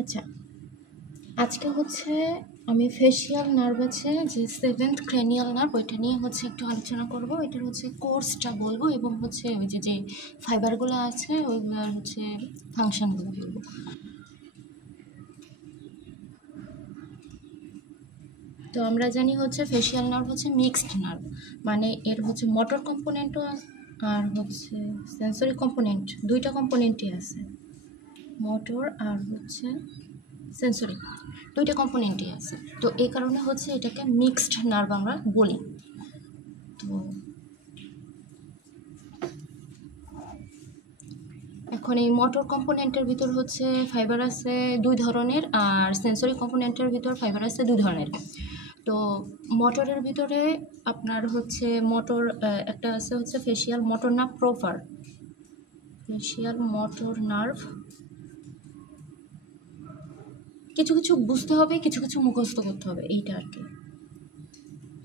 আচ্ছা, আজকে হচ্ছে আমি ফেসিয়াল নার্ভ আছে যে 7th ক্রেনিয়াল নার্ভ, ওইটা নিয়ে হচ্ছে একটু আলোচনা করব। এটার হচ্ছে কোর্সটা বলবো এবং হচ্ছে ওই যে ফাইবারগুলো আছে ওইগুলোর হচ্ছে ফাংশনগুলো বলবো। তো আমরা জানি হচ্ছে ফেসিয়াল নার্ভ হচ্ছে মিক্সড নার্ভ, মানে এর হচ্ছে মোটর কম্পোনেন্টও আর হচ্ছে সেন্সরি কম্পোনেন্ট, দুইটা কম্পোনেন্টই আছে, মোটর আর হচ্ছে সেন্সরি, দুইটা কম্পোনেন্টই আছে। তো এই কারণে হচ্ছে এটাকে মিক্সড নার্ভ আমরা বলি। তো এখন এই মোটর কম্পোনেন্টের ভিতর হচ্ছে ফাইবার আছে দুই ধরনের, আর সেন্সরি কম্পোনেন্টের ভিতর ফাইবার আছে দুই ধরনের। তো মোটরের ভিতরে আপনার হচ্ছে মোটর একটা আছে হচ্ছে facial motor nerve proper, facial motor nerve, কিছু কিছু বুঝতে হবে, কিছু কিছু মুখস্থ করতে হবে, এইটা আর কি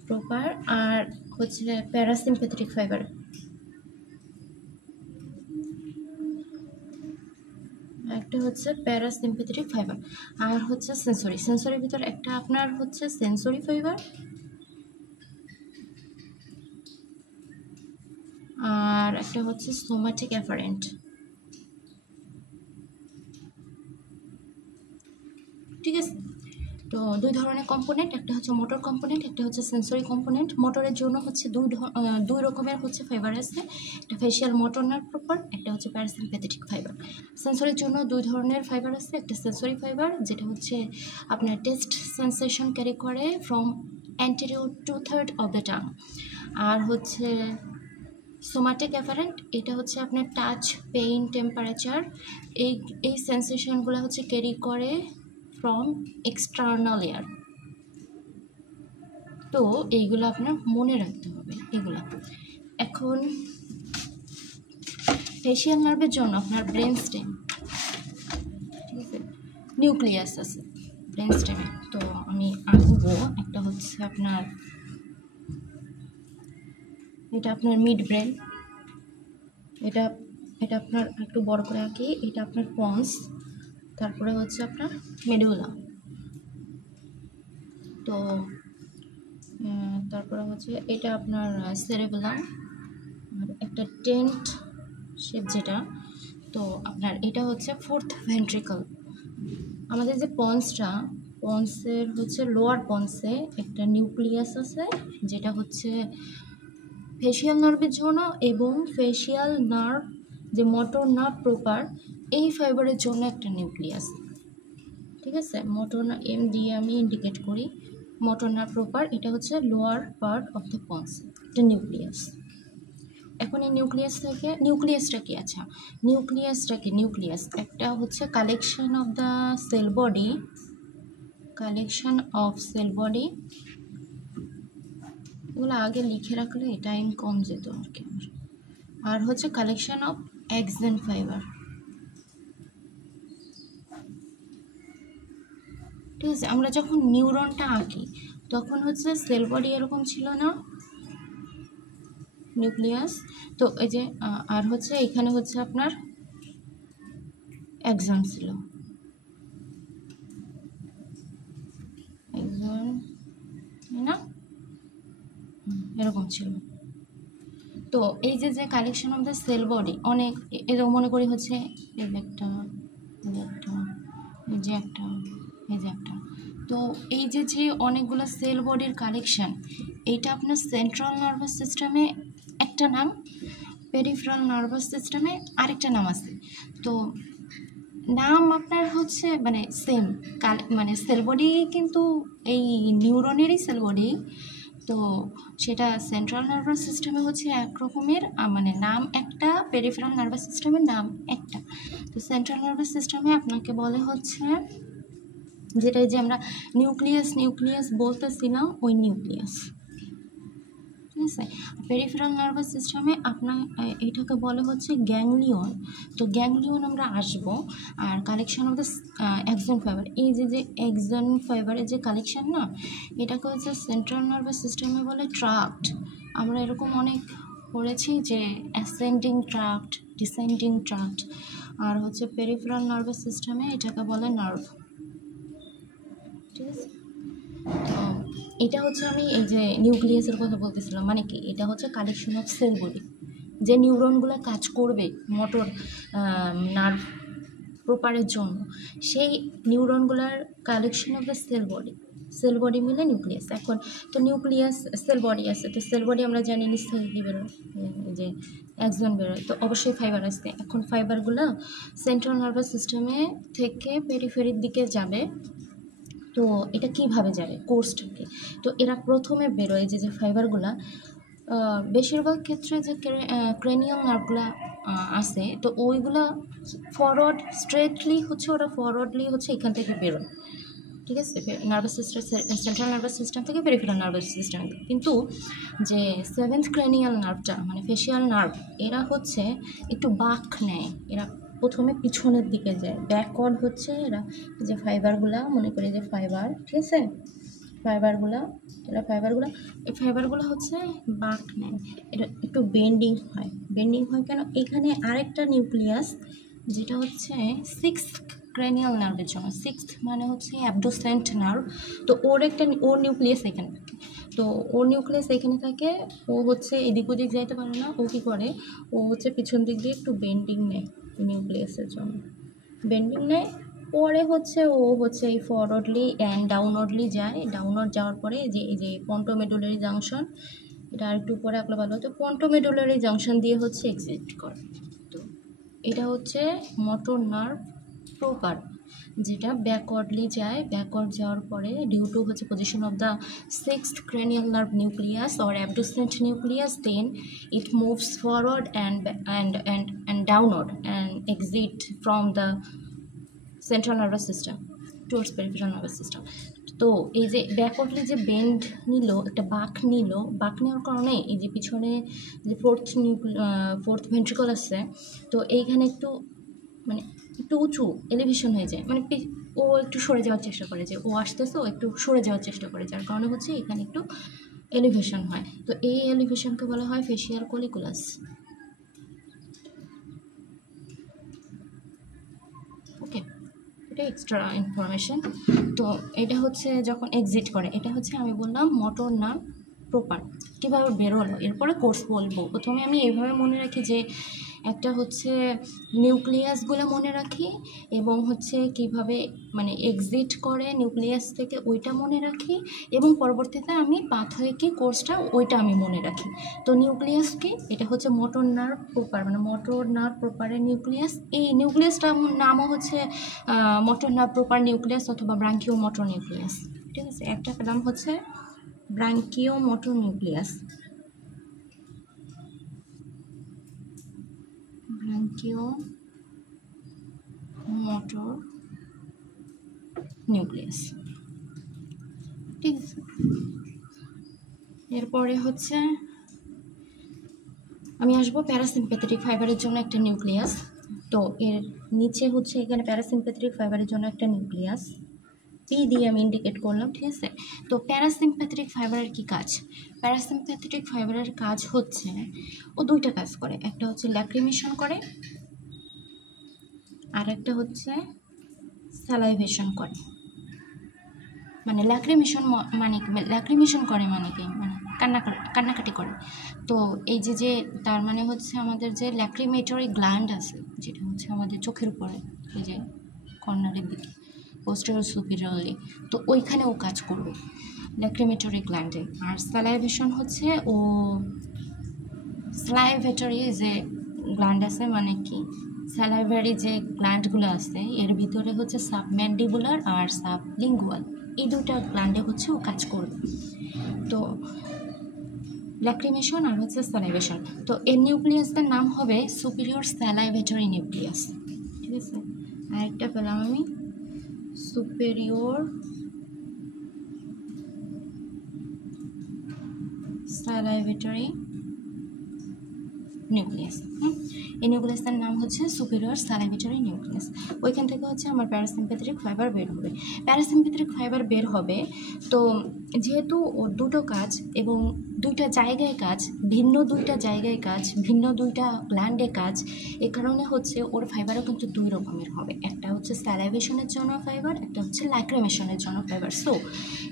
প্রপার। আর হচ্ছে প্যারাসিম্প্যাথেটিক ফাইবার, একটা হচ্ছে প্যারাসিম্প্যাথেটিক ফাইবার, আর হচ্ছে সেন্সরি, সেন্সরির ভিতর একটা আপনার হচ্ছে সেন্সরি ফাইবার, আর একটা হচ্ছে সোমাটিক অ্যাফারেন্ট। ঠিক আছে, তো দুই ধরনের কম্পোনেন্ট, একটা হচ্ছে মোটর কম্পোনেন্ট, একটা হচ্ছে সেন্সরি কম্পোনেন্ট। মোটরের জন্য হচ্ছে দুই রকমের হচ্ছে ফাইবার আছে, একটা ফেসিয়াল মোটর নার্ভ প্রপার, একটা হচ্ছে প্যারাসিম্প্যাথেটিক ফাইবার। সেন্সরির জন্য দুই ধরনের ফাইবার আছে, একটা সেন্সরি ফাইবার যেটা হচ্ছে আপনার টেস্ট সেন্সেশন ক্যারি করে from anterior 2/3 of the tongue, আর হচ্ছে সোমাটিক অ্যাফারেন্ট, এটা হচ্ছে আপনার টাচ, পেইন, টেম্পারেচার, এই সেন্সেশনগুলো হচ্ছে ক্যারি করে ফ্রম এক্সটার্নাল এয়ার। তো এইগুলো আপনার মনে রাখতে হবে এগুলো। এখন ফেসিয়াল নার্ভের জন্য আপনার ব্রেন স্টেম, ঠিক আছে, নিউক্লিয়াস আছে ব্রেন স্টেমে। তো আমি আঁকবো একটা হচ্ছে আপনার, এটা আপনার মিড ব্রেন, এটা এটা আপনার একটু বড় করে আঁকি, এটা আপনার পন্স, তারপরে হচ্ছে আপনার মেডুলা, তো তারপরে হচ্ছে এটা আপনার সেরেবেলাম, আর একটা টেন্ট শেপ যেটা, তো আপনার এটা হচ্ছে 4th ভেন্ট্রিকল। আমাদের যে পন্সটা, পন্সের হচ্ছে লোয়ার পন্সে একটা নিউক্লিয়াস আছে যেটা হচ্ছে ফেসিয়াল নার্ভের জন্য, এবং ফেসিয়াল নার্ভ যে মোটর নার্ভ প্রপার এই ফাইবারের জন্য একটা নিউক্লিয়াস। ঠিক আছে, মোটর নার্ভ এম দিয়ে আমি ইন্ডিকেট করি, মোটর নার্ভ প্রপার, এটা হচ্ছে lower part of the ponds, একটা নিউক্লিয়াস। এখন এই নিউক্লিয়াস থেকে, নিউক্লিয়াসটা কি, আচ্ছা নিউক্লিয়াসটা কি, নিউক্লিয়াস একটা হচ্ছে collection of the cell body, collection of sell body, এগুলো আগে লিখে রাখলে টাইম কম যেত আর কি। আর হচ্ছে কালেকশন অফ এক্সন ফাইবার। ঠিক আছে, আমরা যখন নিউরনটা আঁকি তখন হচ্ছে সেল বডি এরকম ছিল না, নিউক্লিয়াস, তো এই যে আর হচ্ছে এখানে হচ্ছে আপনার এক্সন ছিল, এক্সন না এরকম ছিল। তো এই যে collection of the cell body, অনেক এরকম মনে করি হচ্ছে এই যে একটা, এই যে একটা, এই যে একটা, এই যে একটা, তো এই যে অনেকগুলো সেল বডির কালেকশন, এইটা আপনার সেন্ট্রাল নার্ভাস সিস্টেমে একটা নাম, পেরিফেরাল নার্ভাস সিস্টেমে আরেকটা নাম আছে। তো নাম আপনার হচ্ছে মানে সেম, মানে সেল বডি কিন্তু এই নিউরনেরই সেল বডি, তো সেটা সেন্ট্রাল নার্ভাস সিস্টেমে হচ্ছে এক রকমের, মানে নাম একটা, পেরিফেরাল নার্ভাস সিস্টেমের নাম একটা। তো সেন্ট্রাল নার্ভাস সিস্টেমে আপনাকে বলে হচ্ছে যেটা যে আমরা নিউক্লিয়াস নিউক্লিয়াস বলতেছিলাম, ওই নিউক্লিয়াস। ঠিক আছে, পেরিফেরাল নার্ভাস সিস্টেমে আপনার এটাকে বলে হচ্ছে গ্যাংলিয়ন। তো গ্যাংলিয়ন আমরা আসবো। আর collection of the axon fibre, এই যে এক্সন ফাইবারের যে কালেকশন না, এটাকে হচ্ছে সেন্ট্রাল নার্ভাস সিস্টেমে বলে ট্রাক্ট। আমরা এরকম অনেক পড়েছি যে অ্যাসেন্ডিং ট্রাক্ট, ডিসেন্ডিং ট্রাক্ট, আর হচ্ছে পেরিফেরাল নার্ভাস সিস্টেমে এটাকে বলে নার্ভ। ঠিক আছে, তো এটা হচ্ছে আমি এই যে নিউক্লিয়াসের কথা বলতেছিলাম, মানে কি এটা হচ্ছে কালেকশন অফ সেল বডি, যে নিউরনগুলো কাজ করবে মোটর নার্ভ প্রপারের জন্য, সেই নিউরনগুলোর collection of the cell body. Cell body মিলে নিউক্লিয়াস। এখন তো নিউক্লিয়াস সেল বডি আছে, তো সেল বডি আমরা জানি নিশ্চয়ই কী বেরোয়, যে একজন বেরোয়, তো অবশ্যই ফাইবার আসছে। এখন ফাইবারগুলো সেন্ট্রাল নার্ভাস সিস্টেমে থেকে পেরিফেরির দিকে যাবে। তো এটা কিভাবে যাবে কোর্সটাকে, তো এরা প্রথমে বেরোয় যে ফাইবারগুলা, বেশিরভাগ ক্ষেত্রে যে ক্রেনিয়াল নার্ভগুলা আছে, তো ওইগুলা ফরওয়ার্ড স্ট্রেটলি হচ্ছে, ওরা ফরওয়ার্ডলি হচ্ছে এখান থেকে বেরোয়। ঠিক আছে, nervous system, central nervous system থেকে পেরিফেরাল নার্ভাস সিস্টেম। কিন্তু যে সেভেন্থ ক্রেনিয়াল নার্ভটা মানে ফেশিয়াল নার্ভ, এরা হচ্ছে একটু বাঁক নেয়, এরা প্রথমে পিছনের দিকে যায়, ব্যাকওয়ার্ড হচ্ছে এরা যে ফাইবারগুলা, মনে করি যে ফাইবার, ঠিক আছে, ফাইবারগুলা, এই ফাইবারগুলো হচ্ছে বাঁক নেয়, এটা একটু বেন্ডিং হয়। বেন্ডিং হয় কেন, এখানে আরেকটা নিউক্লিয়াস যেটা হচ্ছে সিক্সথ ক্রেনিয়াল নার্ভের জন্য, সিক্সথ মানে হচ্ছে অ্যাবডুসেন্ট নার্ভ, তো ওর নিউক্লিয়াস এখানে থাকে। তো ওর নিউক্লিয়াস এখানে থাকে, ও হচ্ছে এদিক ওদিক যাইতে পারে না, ও কী করে, ও হচ্ছে পিছন দিক দিয়ে একটু বেন্ডিং নেয় নিউক্লিয়াসের জন্য, বেন্ডিং নেয়। পরে হচ্ছে ও হচ্ছে এই ফরওয়ার্ডলি অ্যান্ড ডাউনওয়ার্ডলি যায়, ডাউনওয়ার্ড যাওয়ার পরে যে এই যে পন্টোমেডুলারি জাংশন, এটা আর একটু পরে আঁকলে ভালো হতো, পন্টোমেডুলারি জাংশন দিয়ে হচ্ছে এক্সিট করে। তো এটা হচ্ছে মোটর নার্ভ প্রপার, যেটা ব্যাকওয়ার্ডলি যায়, ব্যাকওয়ার্ড যাওয়ার পরে ডিউ টু হচ্ছে position of the sixth cranial nerve nucleus or abducent nucleus, then it moves forward and downward and exit from the central nervous system towards peripheral nervous system. তো এই যে ব্যাকওয়ার্ডলি যে bend নিল, একটা বাঁক নিল, বাঁক নেওয়ার কারণে এই যে পিছনে যে ফোর্থ ভেন্ট্রিকল আছে, তো এইখানে একটু মানে একটু উঁচু এলিভেশন হয়ে যায়, মানে ও একটু সরে যাওয়ার চেষ্টা করে, যে ও আসতেছে ও একটু সরে যাওয়ার চেষ্টা করে, যার কারণে হচ্ছে এখানে একটু এলিভেশন হয়। তো এই এলিভেশনকে বলা হয় ফেশিয়াল কলিকুলাস। ওকে, এটা এক্সট্রা ইনফরমেশন। তো এটা হচ্ছে যখন এক্সিট করে, এটা হচ্ছে আমি বললাম মোটর নার্ভ প্রপার। কীভাবে বেরোলো এরপরে কোর্স বলবো। প্রথমে আমি এইভাবে মনে রাখি যে একটা হচ্ছে নিউক্লিয়াসগুলো মনে রাখি, এবং হচ্ছে কিভাবে মানে এক্সিট করে নিউক্লিয়াস থেকে ওইটা মনে রাখি, এবং পরবর্তীতে আমি পাথওয়ে কি কোর্সটা ওইটা আমি মনে রাখি। তো নিউক্লিয়াস কি, এটা হচ্ছে মোটর নার্ভ প্রপার, মানে মোটর নার্ভ প্রপারের নিউক্লিয়াস। এই নিউক্লিয়াসটা নামও হচ্ছে মোটর নার্ভ প্রপার নিউক্লিয়াস অথবা ব্রাঙ্কিও মোটর নিউক্লিয়াস। ঠিক আছে, একটা নাম হচ্ছে ব্রাঙ্কিও মোটর নিউক্লিয়াস, ব্রাঙ্কিও মোটর নিউক্লিয়াস। ঠিক আছে, এরপরে হচ্ছে আমি আসবো প্যারাসিম্প্যাথেটিক ফাইবারের জন্য একটা নিউক্লিয়াস। তো এর নিচে হচ্ছে এখানে প্যারাসিম্প্যাথেটিক ফাইবারের জন্য একটা নিউক্লিয়াস, পি দিয়ে আমি ইন্ডিকেট করলাম। ঠিক আছে, তো প্যারাসিম্প্যাথেটিক ফাইবারের কী কাজ, প্যারাসিম্প্যাথেটিক ফাইবারের কাজ হচ্ছে ও দুইটা কাজ করে, একটা হচ্ছে ল্যাক্রিমেশন করে, আর একটা হচ্ছে স্যালাইভেশন করে। মানে ল্যাক্রিমেশন করে মানে কি, মানে কান্নাকাটি করে। তো এই যে তার মানে হচ্ছে আমাদের যে ল্যাক্রিমেটরি গ্ল্যান্ড আছে, যেটা হচ্ছে আমাদের চোখের উপরে এই যে কর্নারের দিকে পোস্টেরিয়র সুপিরিয়রলি, তো ওইখানে ও কাজ করবে ল্যাক্রিমেটরি গ্ল্যান্ডে। আর স্যালাইভেশন হচ্ছে ও স্যালাইভেটরি যে গ্ল্যান্ড আছে, মানে কি স্যালাইভারি যে গ্ল্যান্ডগুলো আছে এর ভিতরে হচ্ছে সাবম্যান্ডিবুলার আর সাবলিঙ্গুয়াল, এই দুটা গ্ল্যান্ডে হচ্ছে ও কাজ করবে। তো ল্যাক্রিমেশন আর হচ্ছে স্যালাইভেশন। তো এর নিউক্লিয়াসের নাম হবে সুপিরিয়র স্যালাইভেটরি নিউক্লিয়াস। ঠিক আছে, আরেকটা পেলাম আমি সুপিরিয়র স্যালাইভেটরি নিউক্লিয়াস। এই নিউক্লিয়াসের নাম হচ্ছে সুপিরিয়র স্যালাইভেটরি নিউক্লিয়াস। ওইখান থেকে হচ্ছে আমার প্যারাসিম্প্যাথেটিক ফাইবার বের হবে। প্যারাসিম্প্যাথেটিক ফাইবার বের হবে, তো যেহেতু ওর দুটো কাজ এবং দুইটা জায়গায় কাজ, ভিন্ন দুইটা জায়গায় কাজ, ভিন্ন দুইটা গ্ল্যান্ডে কাজ, এ কারণে হচ্ছে ওর ফাইবারও কিন্তু দুই রকমের হবে। একটা হচ্ছে স্যালাইভেশনের জন্য ফাইবার, একটা হচ্ছে ল্যাক্রিমেশনের জন্য ফাইবার। সো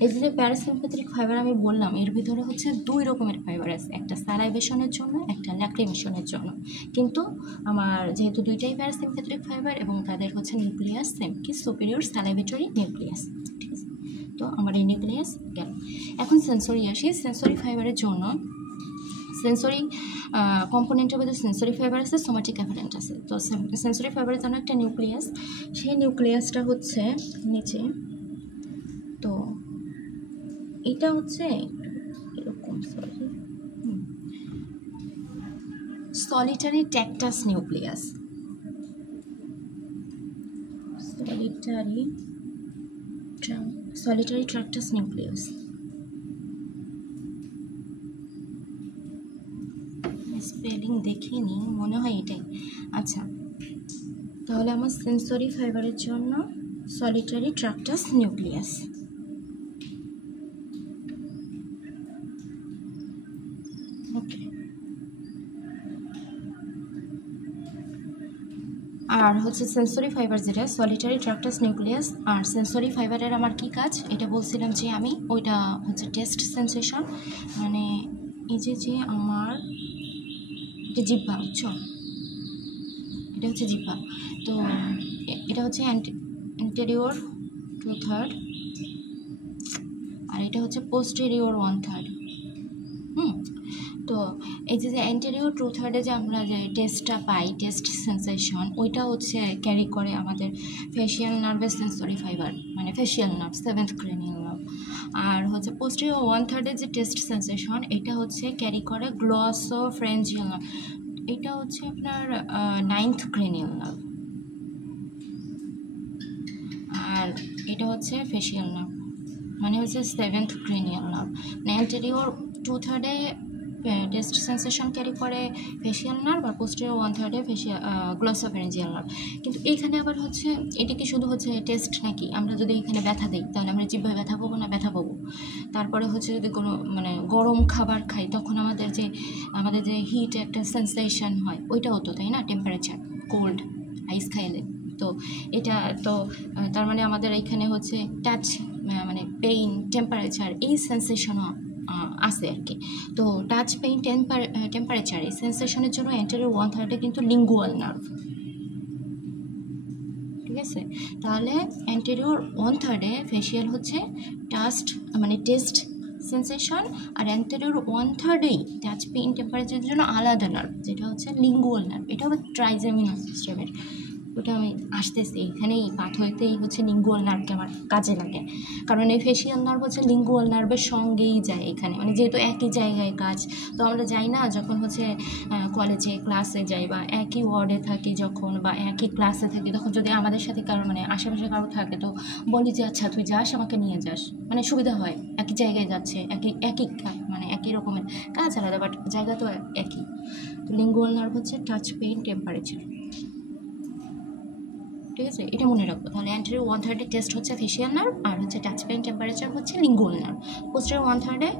এই যে প্যারাসিম্প্যাথেটিক ফাইবার আমি বললাম, এর ভিতরে হচ্ছে দুই রকমের ফাইবার আছে, একটা স্যালাইভেশনের জন্য, একটা ল্যাক্রিমেশনের জন্য। কিন্তু আমার যেহেতু দুইটাই প্যারাসিম্প্যাথেটিক ফাইবার এবং তাদের হচ্ছে নিউক্লিয়াস সেম, কি সুপিরিয়র স্যালাইভেটরি নিউক্লিয়াস, ঠিক আছে। তো আমার এই নিউক্লিয়াস গেল। এখন সেন্সরি আসি। সেন্সরি ফাইবারের জন্য সেন্সরি কম্পোনেন্টের মধ্যে সেন্সরি ফাইবার আছে, সোমাটিক অ্যাফারেন্ট আছে। তো সেন্সরি ফাইবারের জন্য একটা নিউক্লিয়াস, সেই নিউক্লিয়াসটা হচ্ছে নিচে। তো এটা হচ্ছে এরকম, solitary tractus nucleus, solitary tractus nucleus. Spelling দেখিনি, মনে হয় এটাই। আচ্ছা, তাহলে আমার সেন্সরি ফাইবারের জন্য সলিটারি ট্র্যাক্টাস নিউক্লিয়াস। ওকে, আর হচ্ছে সেন্সরি ফাইবার যেটা সলিটারি ট্র্যাক্টাস নিউক্লিয়াস। আর সেন্সরি ফাইবারের আমার কি কাজ এটা বলছিলাম যে আমি, ওইটা হচ্ছে টেস্ট সেন্সেশন, মানে এই যে আমার এটা জিহ্বা, বুঝছো, এটা হচ্ছে জিহ্বা। তো এটা হচ্ছে অ্যান্টেরিয়র 2/3 আর এটা হচ্ছে পোস্টেরিয়র 1/3। তো এই যে অ্যান্টেরিয়র 2/3 যে আমরা যে টেস্টটা পাই, টেস্ট সেন্সেশন, ওইটা হচ্ছে ক্যারি করে আমাদের ফেশিয়াল নার্ভের সেন্সরি ফাইবার, মানে facial nerve, 7th cranial nerve. আর হচ্ছে পোস্টেরিয়র 1/3 যে টেস্ট সেন্সেশন, এটা হচ্ছে ক্যারি করে গ্লসোফ্রেঞ্জিয়াল নার্ভ, এটা হচ্ছে আপনার 9th ক্রেনিয়াল নার্ভ। আর এটা হচ্ছে ফেশিয়াল নার্ভ, মানে হচ্ছে 7th cranial nerve. Anterior 2/3 test sensation carry করে ফেশিয়াল নার্ভ, আর পোস্টেরিয়র 1/3 গ্লসোফ্যারিঞ্জিয়াল নার্ভ। কিন্তু এখানে আবার হচ্ছে এটা কি শুধু হচ্ছে টেস্ট নাকি? আমরা যদি এখানে ব্যথা দিই তাহলে আমরা জিহ্বায় ব্যথা পাবো না? ব্যথা পাবো। তারপরে হচ্ছে যদি কোনো মানে গরম খাবার খাই তখন আমাদের যে হিট একটা সেন্সেশন হয়, ওইটাও তো, তাই না? টেম্পারেচার, কোল্ড আইস খাইলে তো এটা তো তার মানে আমাদের এখানে হচ্ছে টাচ, মানে পেইন, টেম্পারেচার, এই সেন্সেশনও আছে আর কি। তো টাচ, পেইন, টেম্পারেচার এই সেন্সেশনের জন্য অ্যান্টেরিয়র 1/3 কিন্তু লিঙ্গুয়াল নার্ভ, ঠিক আছে। তাহলে অ্যান্টেরিয়র 1/3 ফেশিয়াল হচ্ছে টাস্ট, মানে টেস্ট সেন্সেশন, আর অ্যান্টেরিয়র 1/3 টাচ, পেইন, টেম্পারেচারের জন্য আলাদা নার্ভ, যেটা হচ্ছে লিঙ্গুয়াল নার্ভ। এটা হবে ট্রাইজেমিনাল সিস্টেমের। ওটা আমি আসতেছি, এখানেই পাঠ হইতেই হচ্ছে লিঙ্গুয়াল নার্ভকে আমার কাজে লাগে, কারণ এই ফেশিয়াল নার্ভ হচ্ছে লিঙ্গুয়াল নার্ভের সঙ্গেই যায় এখানে, মানে যেহেতু একই জায়গায় কাজ। তো আমরা যাই না যখন হচ্ছে কলেজে ক্লাসে যাই, বা একই ওয়ার্ডে থাকি যখন, বা একই ক্লাসে থাকি, তখন যদি আমাদের সাথে কারো মানে আশেপাশে কারো থাকে তো বলি যে আচ্ছা তুই যাস, আমাকে নিয়ে যাস, মানে সুবিধা হয়, একই জায়গায় যাচ্ছে, একই মানে একই রকমের কাজ, আলাদা বাট জায়গা তো একই। তো লিঙ্গুয়াল নার্ভ হচ্ছে টাচ, পেইন, টেম্পারেচার, ঠিক আছে, এটা মনে রাখবো। তাহলে অ্যান্টেরিয়র 1/3 টেস্ট হচ্ছে ফেশিয়াল নার্ভ, আর হচ্ছে টাচ, পেইন, টেম্পারেচার হচ্ছে লিঙ্গুয়াল নার্ভ। পোস্টেরিয়র 1/3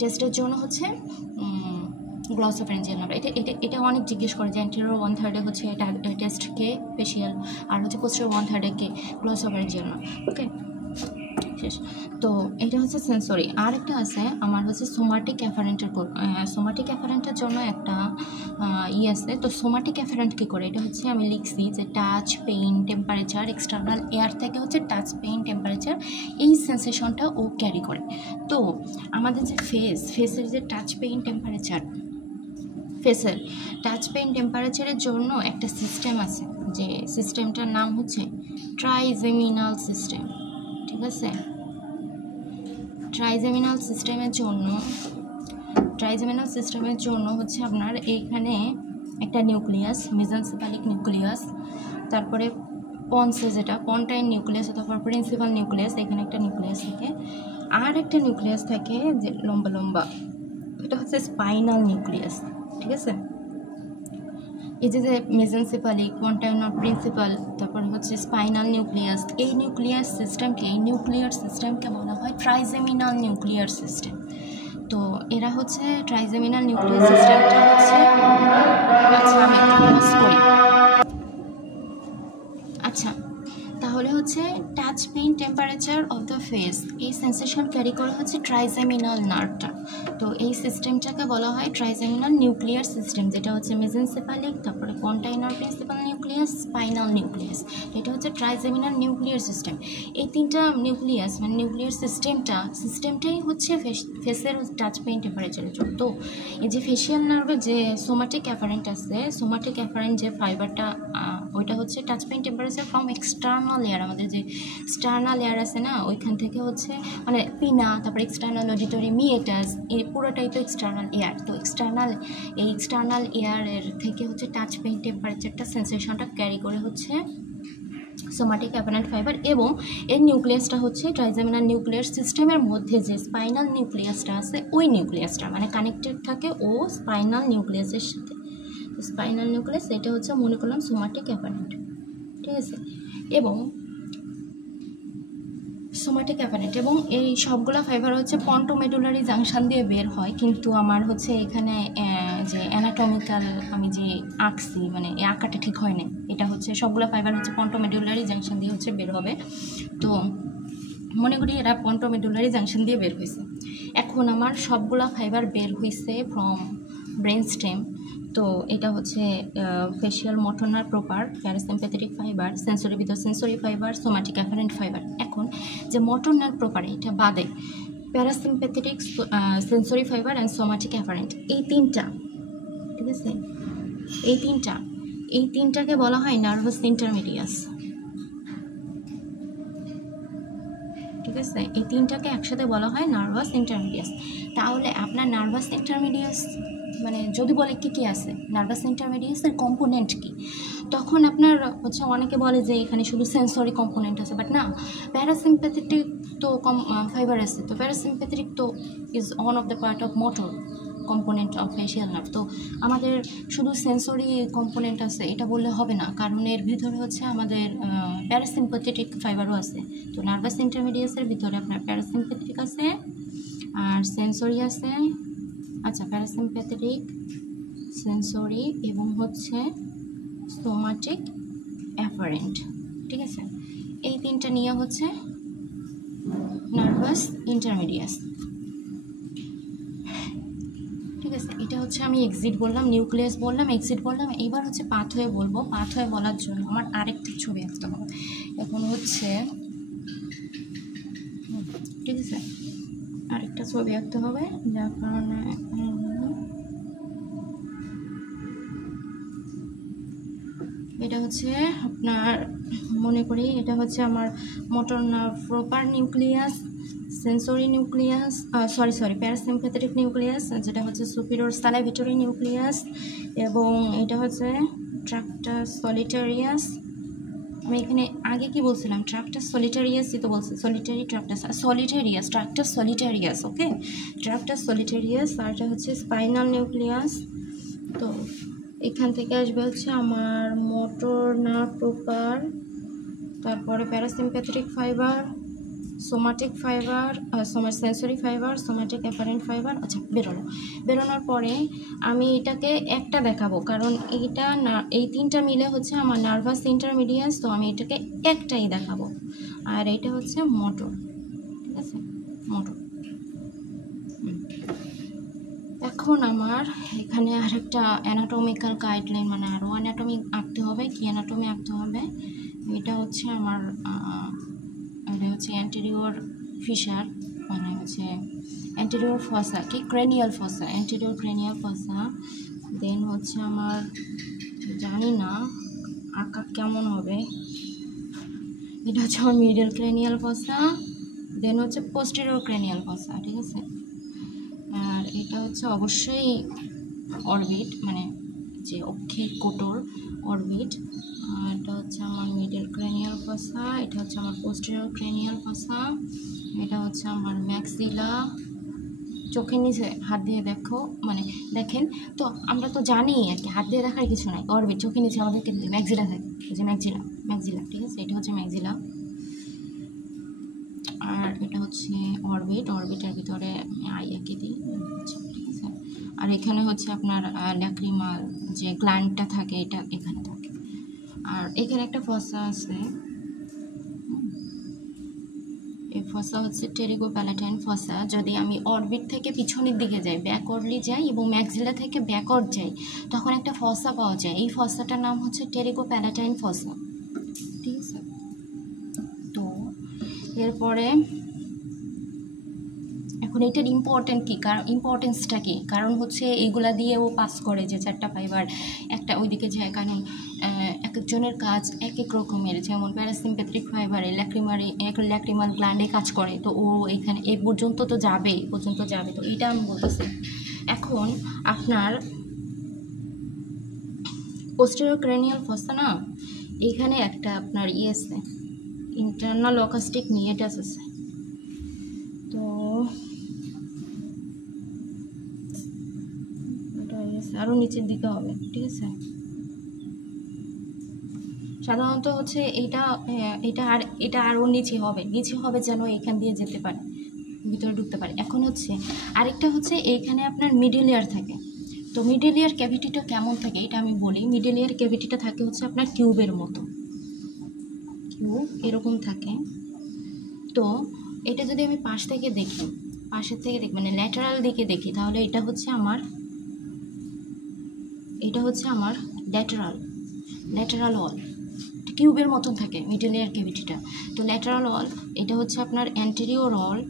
টেস্টের জন্য হচ্ছে গ্লসোফ্যারিঞ্জিয়াল নার্ভ। এটা অনেক জিজ্ঞেস করে যে অ্যান্টেরিয়র 1/3 হচ্ছে টেস্ট কে ফেশিয়াল, আর হচ্ছে পোস্টেরিয়র 1/3 কে গ্লসোফ্যারিঞ্জিয়াল নার্ভ। ওকে, শেষ। তো এটা হচ্ছে সেন্সরি। আর একটা আছে আমার হচ্ছে সোমাটিক অ্যাফারেন্টের জন্য একটা আছে। তো সোমাটিক অ্যাফারেন্ট কী করে, এটা হচ্ছে আমি লিখছি যে touch, pain, temperature, external ear থেকে হচ্ছে টাচ, পেইন, টেম্পারেচার, এই সেন্সেশনটা ও ক্যারি করে। তো আমাদের যে ফেসের যে টাচ, পেইন, টেম্পারেচার, ফেসের টাচ, পেইন, টেম্পারেচারের জন্য একটা সিস্টেম আছে, যে সিস্টেমটার নাম হচ্ছে ট্রাইজেমিনাল সিস্টেম, ঠিক আছে। ট্রাইজেমিনাল সিস্টেমের জন্য হচ্ছে আপনার এইখানে একটা নিউক্লিয়াস, মেসেনসেফালিক নিউক্লিয়াস, তারপরে পন্সে যেটা পন্টাইন নিউক্লিয়াস অথবা প্রিন্সিপাল নিউক্লিয়াস, এখানে একটা নিউক্লিয়াস থাকে, আর একটা নিউক্লিয়াস থাকে যে লম্বা লম্বা, এটা হচ্ছে স্পাইনাল নিউক্লিয়াস, ঠিক আছে। এই যে মেসেনসেফালিক, পন্টাইন আর প্রিন্সিপাল, তারপর হচ্ছে স্পাইনাল নিউক্লিয়াস, এই নিউক্লিয়ার সিস্টেমকে বলা হয় ট্রাইজেমিনাল নিউক্লিয়ার সিস্টেম। তো এরা হচ্ছে ট্রাইজেমিনাল নিউক্লিয়াস সিস্টেমটা হচ্ছে, আচ্ছা আমি একটু পজ করি। আচ্ছা, তাহলে হচ্ছে touch pain temperature of the face, এই সেন্সেশন ক্যারি করে হচ্ছে ট্রাইজেমিনাল নার্ভটা। তো এই সিস্টেমটাকে বলা হয় ট্রাইজেমিনাল নিউক্লিয়ার সিস্টেম, যেটা হচ্ছে মেজেনসেফালিক, তারপরে পন্টাইনার প্রিন্সিপাল নিউক্লিয়াস, স্পাইনাল নিউক্লিয়াস। এটা হচ্ছে ট্রাইজেমিনাল নিউক্লিয়ার সিস্টেম। এই তিনটা নিউক্লিয়াস মানে নিউক্লিয়ার সিস্টেমটাই হচ্ছে ফেসের টাচ পেইন টেম্পারেচারের জন্য। তো এই যে ফেশিয়াল নার্ভের যে সোমাটিক অ্যাফারেন্ট আছে, সোমাটিক অ্যাফারেন্ট যে ফাইবারটা, ওইটা হচ্ছে touch pain temperature from external layer, আমাদের যে স্টার্নাল লেয়ার আছে না, ওইখান থেকে হচ্ছে মানে পিনা, তারপরে এক্সটার্নাল অডিটরি মিয়েটাস, এই পুরোটাই তো এক্সটার্নাল এয়ার। তো এই এক্সটার্নাল এয়ারের থেকে হচ্ছে টাচ পেইন টেম্পারেচারটা সেন্সেশনটা ক্যারি করে হচ্ছে সোমাটিক অ্যাপারেন্ট ফাইবার, এবং এর নিউক্লিয়াসটা হচ্ছে ট্রাইজেমিনাল নিউক্লিয়ার সিস্টেমের মধ্যে যে স্পাইনাল নিউক্লিয়াসটা আছে, ওই নিউক্লিয়াসটা মানে কানেক্টেড থাকে ও স্পাইনাল নিউক্লিয়াসের সাথে। স্পাইনাল নিউক্লিয়াস এটা হচ্ছে মনে করলাম সোমাটিক অ্যাপারেন্ট, ঠিক আছে। এবং সোমাটিক অ্যাপারেন্ট এবং এই সবগুলো ফাইবার হচ্ছে পন্টোমেডুলারি জাংশন দিয়ে বের হয়, কিন্তু আমার হচ্ছে এখানে যে অ্যানাটমিক্যাল আমি যে আঁকছি মানে এই আঁকাটা ঠিক হয় না, এটা হচ্ছে সবগুলো ফাইবার হচ্ছে পন্টোমেডুলারি জাংশন দিয়ে হচ্ছে বের হবে। তো মনে করি এরা পন্টোমেডুলারি জাংশন দিয়ে বের হয়েছে। এখন আমার সবগুলা ফাইবার বের হয়েছে ফ্রম ব্রেন স্টেম। তো এটা হচ্ছে facial motor proper, parasympathetic fibre, sensory ভিতর sensory fibre, somatic afferent fibre. এখন যে মোটর নার্ভ প্রপার এটা বাদে parasympathetic, sensory fibre and somatic afferent, এই তিনটা, ঠিক আছে, এই তিনটাকে বলা হয় নার্ভাস ইন্টারমিডিয়াস, ঠিক আছে। এই তিনটাকে একসাথে বলা হয় নার্ভাস ইন্টারমিডিয়াস। তাহলে আপনার নার্ভাস ইন্টারমিডিয়াস মানে যদি বলে কী কী আছে, নার্ভাস ইন্টারমিডিয়াসের কম্পোনেন্ট কী, তখন আপনার হচ্ছে অনেকে বলে যে এখানে শুধু সেন্সরি কম্পোনেন্ট আছে, বাট না, প্যারাসিম্প্যাথেটিক তো ফাইবার আছে। তো প্যারাসিম্প্যাথেটিক তো is one of the part of motor component of facial nerve. তো আমাদের শুধু সেন্সরি কম্পোনেন্ট আছে এটা বললে হবে না, কারণ এর ভিতরে হচ্ছে আমাদের প্যারাসিম্প্যাথেটিক ফাইবারও আছে। তো নার্ভাস ইন্টারমিডিয়াসের ভিতরে আপনার প্যারাসিম্প্যাথেটিক আছে আর সেন্সরি আছে, আচ্ছা প্যারাসিম্প্যাথেটিক, সেন্সরি এবং হচ্ছে সোমাটিক অ্যাফারেন্ট, ঠিক আছে। এই তিনটা নিয়ে হচ্ছে নার্ভাস ইন্টারমিডিয়াস, ঠিক আছে। এটা হচ্ছে আমি এক্সিট বললাম, নিউক্লিয়াস বললাম, এক্সিট বললাম। এইবার হচ্ছে পাথওয়ে বলবো। পাথওয়ে বলার জন্য আমার আরেকটা ছবি আঁকতে হবে। এখন হচ্ছে ঠিক আছে, আরেকটা ছবি আঁকতে হবে, যার কারণে এটা হচ্ছে আপনার মনে করি এটা হচ্ছে আমার motor nerve proper nucleus, sensory nucleus, parasympathetic nucleus, যেটা হচ্ছে সুপিরিয়র সালাইভেটরি নিউক্লিয়াস, এবং এটা হচ্ছে ট্রাক্টাস সলিটারিয়াস। আমি এখানে আগে কি বলছিলাম, ট্রাক্টাস সলিটারিয়াসই তো বলছি, ট্রাক্টাস সলিটারিয়াস, ওকে, ট্রাক্টাস সলিটারিয়াস। আর এটা হচ্ছে স্পাইনাল নিউক্লিয়াস। তো এখান থেকে আসবে হচ্ছে আমার মোটর নার্ভ প্রপার, তারপরে parasympathetic fibre, somatic fibre, sensory fibre, somatic apparent fibre. আচ্ছা বেরোনোর পরে আমি এটাকে একটা দেখাবো, কারণ এইটা না, এই তিনটা মিলে হচ্ছে আমার নার্ভাস ইন্টারমিডিয়াস। তো আমি এটাকে একটাই দেখাবো, আর এটা হচ্ছে মোটর, ঠিক আছে, মোটর। এখন আমার এখানে আরেকটা অ্যানাটমিক্যাল গাইডলাইন মানে আরও অ্যানাটমি আঁকতে হবে। কি অ্যানাটমি আঁকতে হবে, এটা হচ্ছে আমার এটা হচ্ছে অ্যান্টেরিয়র ফিশার, মানে হচ্ছে অ্যান্টেরিয়র ফসা, কি ক্রেনিয়াল ফসা, অ্যান্টেরিয়র ক্রেনিয়াল ফসা। দেন হচ্ছে আমার জানি না আঁকা কেমন হবে, এটা হচ্ছে আমার মিডল ক্রেনিয়াল ফসা, দেন হচ্ছে পোস্টেরিয়র ক্রেনিয়াল ফসা, ঠিক আছে। আর এটা হচ্ছে অবশ্যই অরবিট, মানে যে অক্ষিক কোটর অরবিট। আর এটা হচ্ছে আমার মিডল ক্রেনিয়াল ফসা, এটা হচ্ছে আমার পোস্টেরিয়র ক্রেনিয়াল ফসা, এটা হচ্ছে আমার ম্যাক্সিলা। চোখের নিচে হাত দিয়ে দেখো, মানে দেখেন তো, আমরা তো জানি আর কি, হাত দিয়ে দেখার কিছু নাই, অরবিট চোখের নিচে আমাদেরকে ম্যাক্সিলা থাকে, এই যে ম্যাক্সিলা, ঠিক আছে, এটা হচ্ছে ম্যাক্সিলা। আর এটা হচ্ছে অরবিট, অরবিটের ভিতরে আই এঁকে দিই, ঠিক আছে। আর এখানে হচ্ছে আপনার ল্যাক্রিমাল যে গ্ল্যান্ডটা থাকে এটা এখানে থাকে। আর এখানে একটা ফসা আছে, এই ফসা হচ্ছে টেরিগোপ্যালাটাইন ফসা। যদি আমি অরবিট থেকে পিছনের দিকে যাই, ব্যাকওয়ার্ডলি যাই এবং ম্যাক্সিলা থেকে ব্যাকওয়ার্ড যাই, তখন একটা ফসা পাওয়া যায়। এই ফসাটার নাম হচ্ছে টেরিগোপ্যালাটাইন ফসা, ঠিক আছে। তো এরপরে এখন এটার ইম্পর্টেন্ট কী, কারণ ইম্পর্টেন্সটা কী, কারণ হচ্ছে এইগুলা দিয়ে ও পাস করে যে 4টা ফাইবার একটা ওইদিকে যায়। কারণ এক একজনের কাজ এক এক রকমের, যেমন প্যারাসিম্প্যাথিক ফাইবারে ল্যাক্রিমাল গ্ল্যান্ডে কাজ করে, তো ও এখানে এই পর্যন্ত তো যাবে, এই পর্যন্ত যাবে। তো এটা আমি বলতেছি। এখন আপনার পোস্টেরিয়র ক্রেনিয়াল ফসা না, এইখানে একটা আপনার আছে, ইন্টারনাল অকাস্টিক নিয়েটাস আছে। তো আরও নিচের দিকে হবে, ঠিক আছে। সাধারণত হচ্ছে এটা আরও নিচে হবে যেন এখান দিয়ে যেতে পারে, ভিতরে ঢুকতে পারে। এখন হচ্ছে আরেকটা হচ্ছে এইখানে আপনার মিডল ইয়ার থাকে। তো মিডল ইয়ার ক্যাভিটিটা কেমন থাকে এটা আমি বলি। মিডল ইয়ার ক্যাভিটিটা থাকে হচ্ছে আপনার কিউবের মতো, কিউব এরকম থাকে। তো এটা যদি আমি পাশের থেকে দেখি মানে ল্যাটারাল দিকে দেখি, তাহলে এটা হচ্ছে আমার ল্যাটারাল ওয়াল, কিউবের মতন থাকে মিডল ইয়ার ক্যাভিটিটা। তো ল্যাটারাল ওয়াল এটা হচ্ছে আপনার অ্যান্টেরিয়র ওয়াল।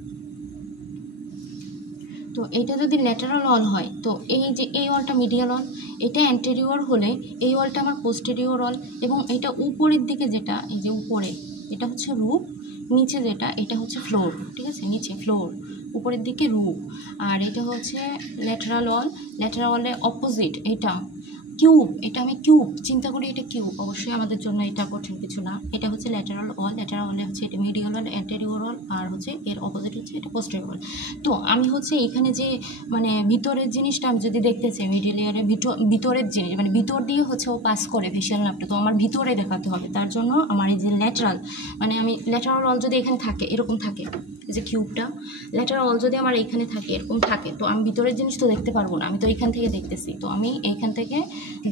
তো এটা যদি ল্যাটারাল ওয়াল হয়, তো এই যে এই ওয়ালটা মিডিয়াল ওয়াল, এটা অ্যান্টেরিয়র হলে এই ওয়ালটা আমার পোস্টেরিয়র ওয়াল। এবং এটা উপরের দিকে যেটা, এই যে উপরে এটা হচ্ছে রুফ, নিচে যেটা এটা হচ্ছে ফ্লোর, ঠিক আছে। নিচে ফ্লোর, উপরের দিকে রুফ। আর এটা হচ্ছে ল্যাটারাল ওয়াল। ল্যাটারাল ওয়ালের অপোজিট এটা কিউব, এটা আমি কিউব চিন্তা করি, এটা কিউব। অবশ্যই আমাদের জন্য এটা কঠিন কিছু না। এটা হচ্ছে ল্যাটারাল ওয়াল। ল্যাটারাল ওয়ালে হচ্ছে এটা মিডিয়াল ওয়াল, অ্যান্টেরিয়র ওয়াল, আর হচ্ছে এর অপোজিট হচ্ছে এটা পোস্টেরিয়র ওয়াল। তো আমি হচ্ছে এখানে যে মানে ভিতরের জিনিসটা আমি যদি দেখতে চাই, মিডিল ইয়ারের ভিতরের জিনিস মানে ভিতর দিয়ে হচ্ছে ও পাস করে ফেশিয়াল নাপটা, তো আমার ভিতরে দেখাতে হবে। তার জন্য আমার এই যে ল্যাটারাল মানে আমি ল্যাটারাল ওয়াল যদি এখানে থাকে, এরকম থাকে এই যে কিউবটা, ল্যাটারাল ওয়াল যদি আমার এইখানে থাকে, এরকম থাকে, তো আমি ভিতরের জিনিস তো দেখতে পারবো না। আমি তো এইখান থেকে দেখতেছি, তো আমি এইখান থেকে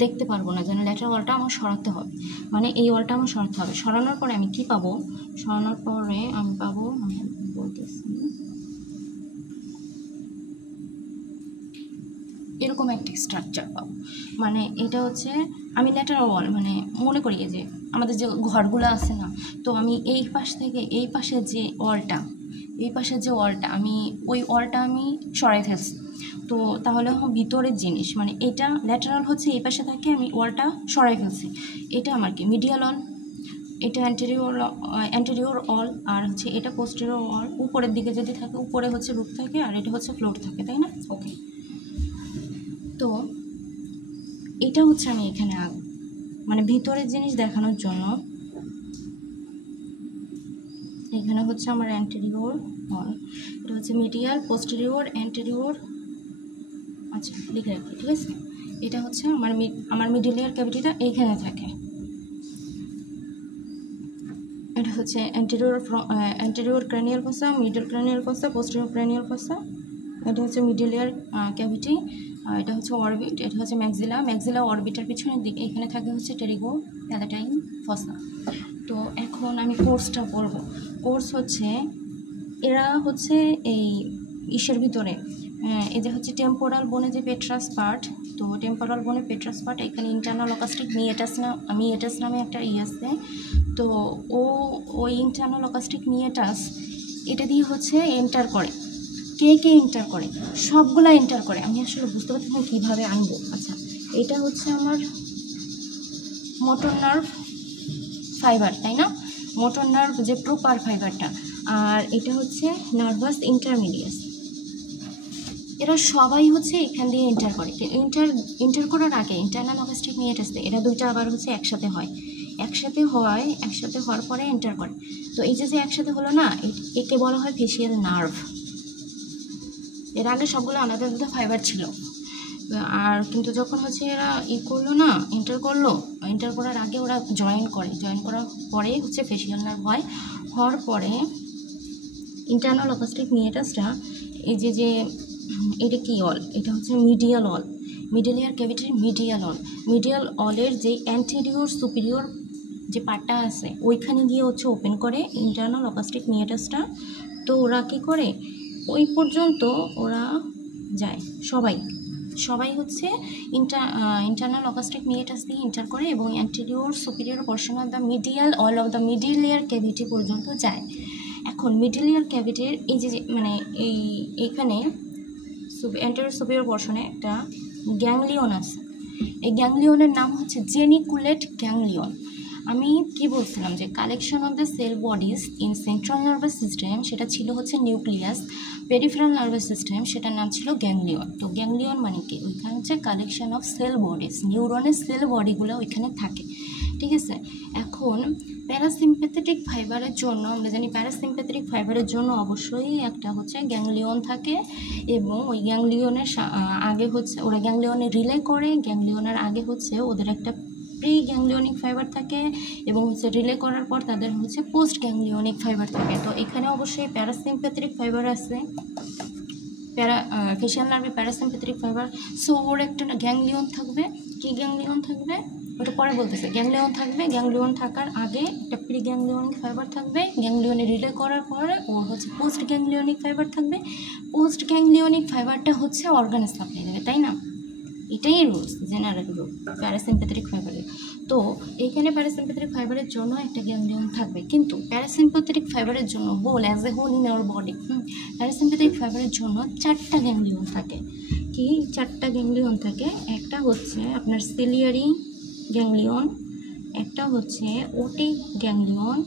দেখতে পারবো না, যেন ল্যাটারাল ওয়ালটা আমার সরাতে হবে, মানে এই ওয়ালটা আমার সরাতে হবে। সরানোর পরে আমি কি পাবো, সরানোর পরে আমি পাবো, আমি বলতেছি এরকম একটা স্ট্রাকচার পাবো। মানে এটা হচ্ছে আমি ল্যাটারাল ওয়াল মানে মনে করি যে আমাদের যে ঘরগুলো আছে না, তো আমি এই পাশ থেকে এই পাশের যে ওয়ালটা, আমি ওই ওয়ালটা আমি সরাই ফেলছি। তো তাহলে ভিতরের জিনিস মানে এটা ল্যাটারাল হচ্ছে এই পাশে থাকে, আমি ওয়ালটা সরাই ফেলছি। এটা আমার কি মিডিয়াল ওয়াল, এটা অ্যান্টেরিয়র ওয়াল, আর হচ্ছে এটা পোস্টেরিয়র ওয়াল। উপরের দিকে যদি থাকে, উপরে হচ্ছে রুফ থাকে, আর এটা হচ্ছে ফ্লোর থাকে, তাই না? ওকে। তো এটা হচ্ছে আমি এখানে মানে ভিতরের জিনিস দেখানোর জন্য এখানে হচ্ছে আমার অ্যান্টেরিয়র ওয়াল, এটা হচ্ছে মিডিয়াল, পোস্টেরিয়র, অ্যান্টেরিয়র। আচ্ছা লিখে রাখি, ঠিক আছে। এটা হচ্ছে আমার মিডল ইয়ার ক্যাভিটিটা এইখানে থাকে। এটা হচ্ছে anterior cranial fossa, middle cranial fossa, posterior cranial fossa. এটা হচ্ছে মিডল ইয়ার ক্যাভিটি। এটা হচ্ছে অরবিট, এটা হচ্ছে ম্যাক্সিলা অরবিটার পিছনের দিকে এখানে থাকে হচ্ছে টেরিগোপ্যালাটাইন ফসা। তো এখন আমি কোর্সটা বলবো। কোর্স হচ্ছে এরা হচ্ছে এই ইসের ভিতরে এই যে হচ্ছে টেম্পোরাল বোনে যে পেট্রাস পার্ট, তো টেম্পোরাল বোনে পেট্রাস পার্ট, এখানে ইন্টারনাল অকাস্টিক মিয়েটাস নামে একটা আছে। তো ওই ইন্টারনাল অকাস্টিক মিয়েটাস এটা দিয়ে হচ্ছে এন্টার করে। কে এন্টার করে? সবগুলা এন্টার করে। আমি আসলে বুঝতে পারছি না কীভাবে আনবো। আচ্ছা, এটা হচ্ছে আমার মোটর নার্ভ ফাইবার, তাই না? মোটর নার্ভ যে প্রপার ফাইবারটা, আর এটা হচ্ছে নার্ভাস ইন্টারমিডিয়াস। এরা সবাই হচ্ছে এখান দিয়ে এন্টার করে। এন্টার করার আগে ইন্টারনাল অকাস্টিক মিয়েটাস, এরা দুইটা আবার হচ্ছে একসাথে হওয়ার পরে এন্টার করে। তো এই যে একসাথে হলো না, একে বলা হয় ফেশিয়াল নার্ভ। এর আগে সবগুলো আলাদা আলাদা ফাইবার ছিল, আর কিন্তু যখন হচ্ছে এরা করলো না, এন্টার করার আগে ওরা জয়েন করার পরে হচ্ছে ফেশিয়াল নার্ভ হয়। হওয়ার পরে ইন্টারনাল অ্যাকোস্টিক মিয়েটাসটা এই যে এটা কি অল, এটা হচ্ছে মিডিয়াল অল, মিডল ইয়ার ক্যাভিটির মিডিয়াল অলের যে অ্যান্টেরিয়র সুপিরিয়র যে পার্টটা আছে ওইখানে গিয়ে হচ্ছে ওপেন করে ইন্টারনাল অ্যাকোস্টিক মিয়েটাসটা। তো ওরা কী করে ওই পর্যন্ত ওরা যায়, সবাই হচ্ছে ইন্টারনাল অ্যাকোস্টিক মিয়েটাস দিয়ে এন্টার করে এবং anterior superior portion of the medial wall of the middle ear cavity পর্যন্ত যায়। এখন মিডল ইয়ার ক্যাভিটির এই যে মানে এইখানে অ্যান্টেরিয়র সুপিরিয়র পোর্শনে একটা গ্যাংলিয়ন আছে, এই গ্যাংলিয়নের নাম হচ্ছে জেনিকুলেট গ্যাংলিয়ন। আমি কি বলছিলাম যে collection of the cell bodies in central nervous system সেটা ছিল হচ্ছে নিউক্লিয়াস, পেরিফেরাল নার্ভাস সিস্টেম সেটার নাম ছিল গ্যাংলিয়ন। তো গ্যাংলিয়ন মানে কি, ওইখানে হচ্ছে কালেকশন অফ সেল বডিজ, নিউরনের সেল বডিগুলো ওইখানে থাকে, ঠিক আছে। এখন প্যারাসিম্প্যাথেটিক ফাইবারের জন্য আমরা জানি প্যারাসিম্প্যাথেটিক ফাইবারের জন্য অবশ্যই একটা হচ্ছে গ্যাংলিয়ন থাকে এবং ওই গ্যাংলিয়নের আগে হচ্ছে ওরা গ্যাংলিয়নে রিলে করে, গ্যাংলিয়নের আগে হচ্ছে ওদের একটা প্রি গ্যাংলিয়নিক ফাইবার থাকে এবং হচ্ছে রিলে করার পর তাদের হচ্ছে পোস্ট গ্যাংলিয়নিক ফাইবার থাকে। তো এখানে অবশ্যই প্যারাসিম্প্যাথেটিক ফাইবার আছে, ফেশিয়াল নার্ভে প্যারাসিম্প্যাথেটিক ফাইবার। সো ওর একটা গ্যাংলিয়ন থাকবে, কি গ্যাংলিয়ন থাকবে ওটা পরে বলতেছে। গ্যাংলিয়ন থাকবে, গ্যাংলিয়ন থাকার আগে একটা প্রি গ্যাংলিয়নিক ফাইবার থাকবে, গ্যাংলিয়নে রিলে করার পরে ওর হচ্ছে পোস্ট গ্যাংলিয়নিক ফাইবার থাকবে। পোস্ট গ্যাংলিয়নিক ফাইবারটা হচ্ছে অর্গানে সাপ্লাই দেবে, তাই না? এটাই রুলস, জেনারেল রুল প্যারাসিম্প্যাথেটিক ফাইবারের। তো এইখানে প্যারাসিম্প্যাথেটিক ফাইবারের জন্য একটা গ্যাংলিয়ন থাকবে, কিন্তু প্যারাসিম্প্যাথেটিক ফাইবারের জন্য whole as a whole in our body parasympathetic ফাইবারের জন্য 4টা গ্যাংলিয়ন থাকে। কি 4টা গ্যাংলিয়ন থাকে? একটা হচ্ছে আপনার সিলিয়ারি গ্যাংলিয়ন, একটা হচ্ছে ওটিক গ্যাংলিয়ন,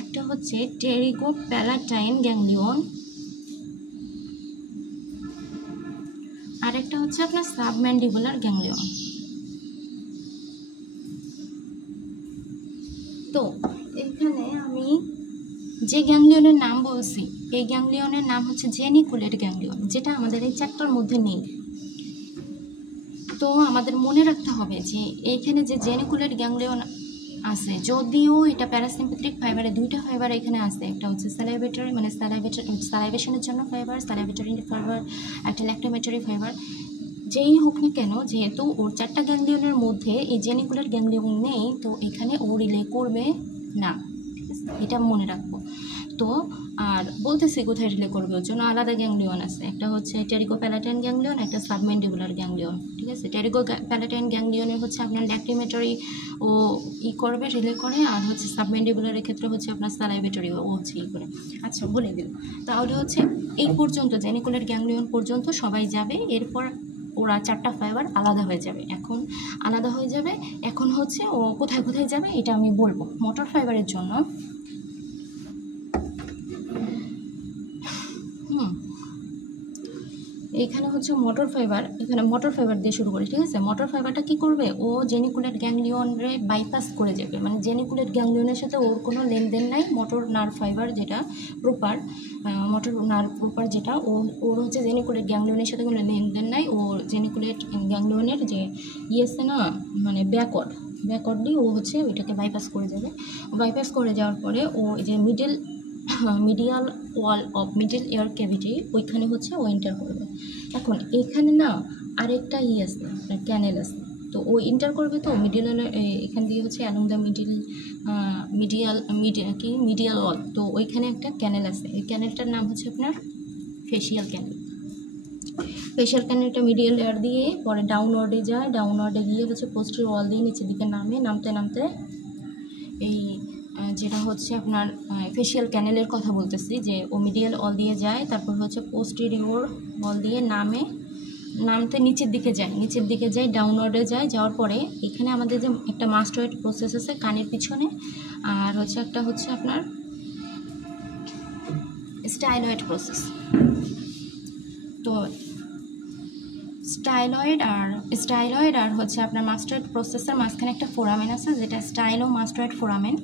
একটা হচ্ছে টেরিগোপ্যালাটাইন গ্যাংলিয়ন, আরেকটা হচ্ছে আপনার সাবম্যান্ডিবুলার গ্যাংলিয়ন। তো এখানে আমি যে গ্যাংলিয়নের নাম বলছি এই গ্যাংলিয়নের নাম হচ্ছে জেনিকুলেট গ্যাংলিয়ন, যেটা আমাদের এই 4টার মধ্যে নেই। তো আমাদের মনে রাখতে হবে যে এইখানে যে জেনিকুলেট গ্যাংলিয়ন আছে, যদিও এটা প্যারাসিম্প্যাথেটিক ফাইবারে 2টা ফাইবার এখানে আছে, একটা হচ্ছে স্যালাইভেটরি মানে স্যালাইভেশনের জন্য ফাইবার, স্যালাইভেটরি ফাইবার, একটা ল্যাক্টোমেটরি ফাইবার। যেই হোক না কেন, যেহেতু ওর 4টা গ্যাংলিয়নের মধ্যে এই জেনিকুলেট গ্যাংলিয়ন নেই, তো এখানে ও রিলে করবে না, এটা মনে রাখবো। তো আর বলতেছি কোথায় রিলে করবে, ওর জন্য আলাদা গ্যাংলিয়ন আছে, একটা হচ্ছে টেরিগোপ্যালাটাইন গ্যাংলিয়ন, একটা সাবম্যান্ডিবুলার গ্যাংলিয়ন, ঠিক আছে। টেরিগোপ্যালাটাইন গ্যাংলিয়নের হচ্ছে আপনার ল্যাক্টোমেটরি ও করবে, রিলে করে, আর হচ্ছে সাবম্যান্ডিবুলারের ক্ষেত্রে হচ্ছে আপনার স্যালাইভেটরি ও হচ্ছে করে। আচ্ছা বলে দিল, তাহলে হচ্ছে এই পর্যন্ত জেনিকুলেট গ্যাংলিয়ন পর্যন্ত সবাই যাবে, এরপর ওরা 4টা ফাইবার আলাদা হয়ে যাবে। এখন হচ্ছে ও কোথায় কোথায় যাবে এটা আমি বলবো। মোটর ফাইবারের জন্য এখানে হচ্ছে মোটর ফাইবার দিয়ে শুরু করি, ঠিক আছে। মোটর ফাইবারটা কি করবে, ও জেনিকুলেট গ্যাংলিয়নরে বাইপাস করে যাবে, মানে জেনিকুলেট গ্যাংলিয়নের সাথে ওর কোনো লেনদেন নাই। মোটর নার্ভ ফাইবার যেটা প্রপার যেটা ওর হচ্ছে জেনিকুলেট গ্যাংলিয়নের সাথে কোনো লেনদেন নাই। ও জেনিকুলেট গ্যাংলিয়নের যে আছে না, মানে ব্যাকওয়ার্ড দিয়ে ও হচ্ছে ওইটাকে বাইপাস করে যাবে। বাইপাস করে যাওয়ার পরে ও যে medial wall of middle ear cavity ওইখানে হচ্ছে ও এন্টার করবে। এখন এখানে না আরেকটা আছে, ক্যানেল আছে, তো ও এন্টার করবে। তো এখান দিয়ে হচ্ছে অ্যালং দ্য মিডিয়াল ওয়াল, তো ওইখানে একটা ক্যানেল আছে, ওই ক্যানেলটার নাম হচ্ছে আপনার ফেশিয়াল ক্যানেলটা মিডিয়াল এয়ার দিয়ে পরে ডাউনওয়ার্ডে যায়, ডাউনওয়ার্ডে গিয়ে হচ্ছে পোস্টেরিয়র ওয়াল দিয়ে নিচের দিকে নামতে এই যেটা হচ্ছে আপনার ফেশিয়াল ক্যানেলের কথা বলতেছি, যে ও মিডিয়াল ওয়াল দিয়ে যায়, তারপর হচ্ছে পোস্টেরিয়র ওয়াল দিয়ে নামতে নিচের দিকে যায়, ডাউনওয়ার্ডে যায়। যাওয়ার পরে এখানে আমাদের যে একটা মাস্টয়েড প্রসেস আছে কানের পিছনে, আর হচ্ছে একটা হচ্ছে আপনার স্টাইলয়েড প্রসেস। তো স্টাইলয়েড আর হচ্ছে আপনার মাস্টয়েড প্রসেসের মাঝখানে একটা ফোরামেন আছে, যেটা মাস্টয়েড ফোরামেন,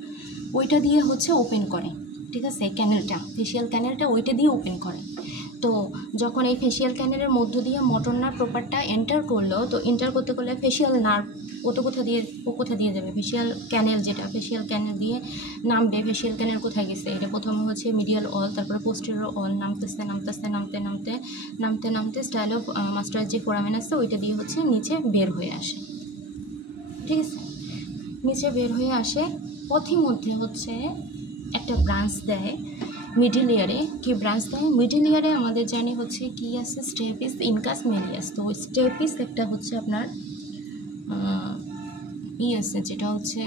ওইটা দিয়ে হচ্ছে ওপেন করে, ঠিক আছে। ফেশিয়াল ক্যানেলটা ওইটা দিয়ে ওপেন করে। তো তো যখন এই ফেসিয়াল ক্যানেলের মধ্য দিয়ে মোটর নার্ভ প্রপারটা এন্টার করলো, তো এন্টার করতে করলে ফেসিয়াল নার্ভ ও কোথা দিয়ে যাবে, ফেসিয়াল ক্যানেল যেটা ফেসিয়াল ক্যানেল দিয়ে নামবে। ফেসিয়াল ক্যানেল কোথায় গেছে, এটা প্রথমে হচ্ছে মিডিয়াল অল, তারপরে পোস্টেরিয়র অল, নামতে স্টাইল অফ মাস্টার যে ফোরামেন আছে ওইটা দিয়ে হচ্ছে নিচে বের হয়ে আসে, ঠিক আছে। নিচে বের হয়ে আসে, পথের মধ্যে হচ্ছে একটা ব্রাঞ্চ দেয় মিডিল ইয়ারে। কি ব্রাঞ্চ দেয় মিডিল ইয়ারে? আমাদের জানি হচ্ছে কি আছে, স্টেপিস ইনকাস মেলিয়াস। তো স্টেপিস একটা হচ্ছে আপনার আছে, যেটা হচ্ছে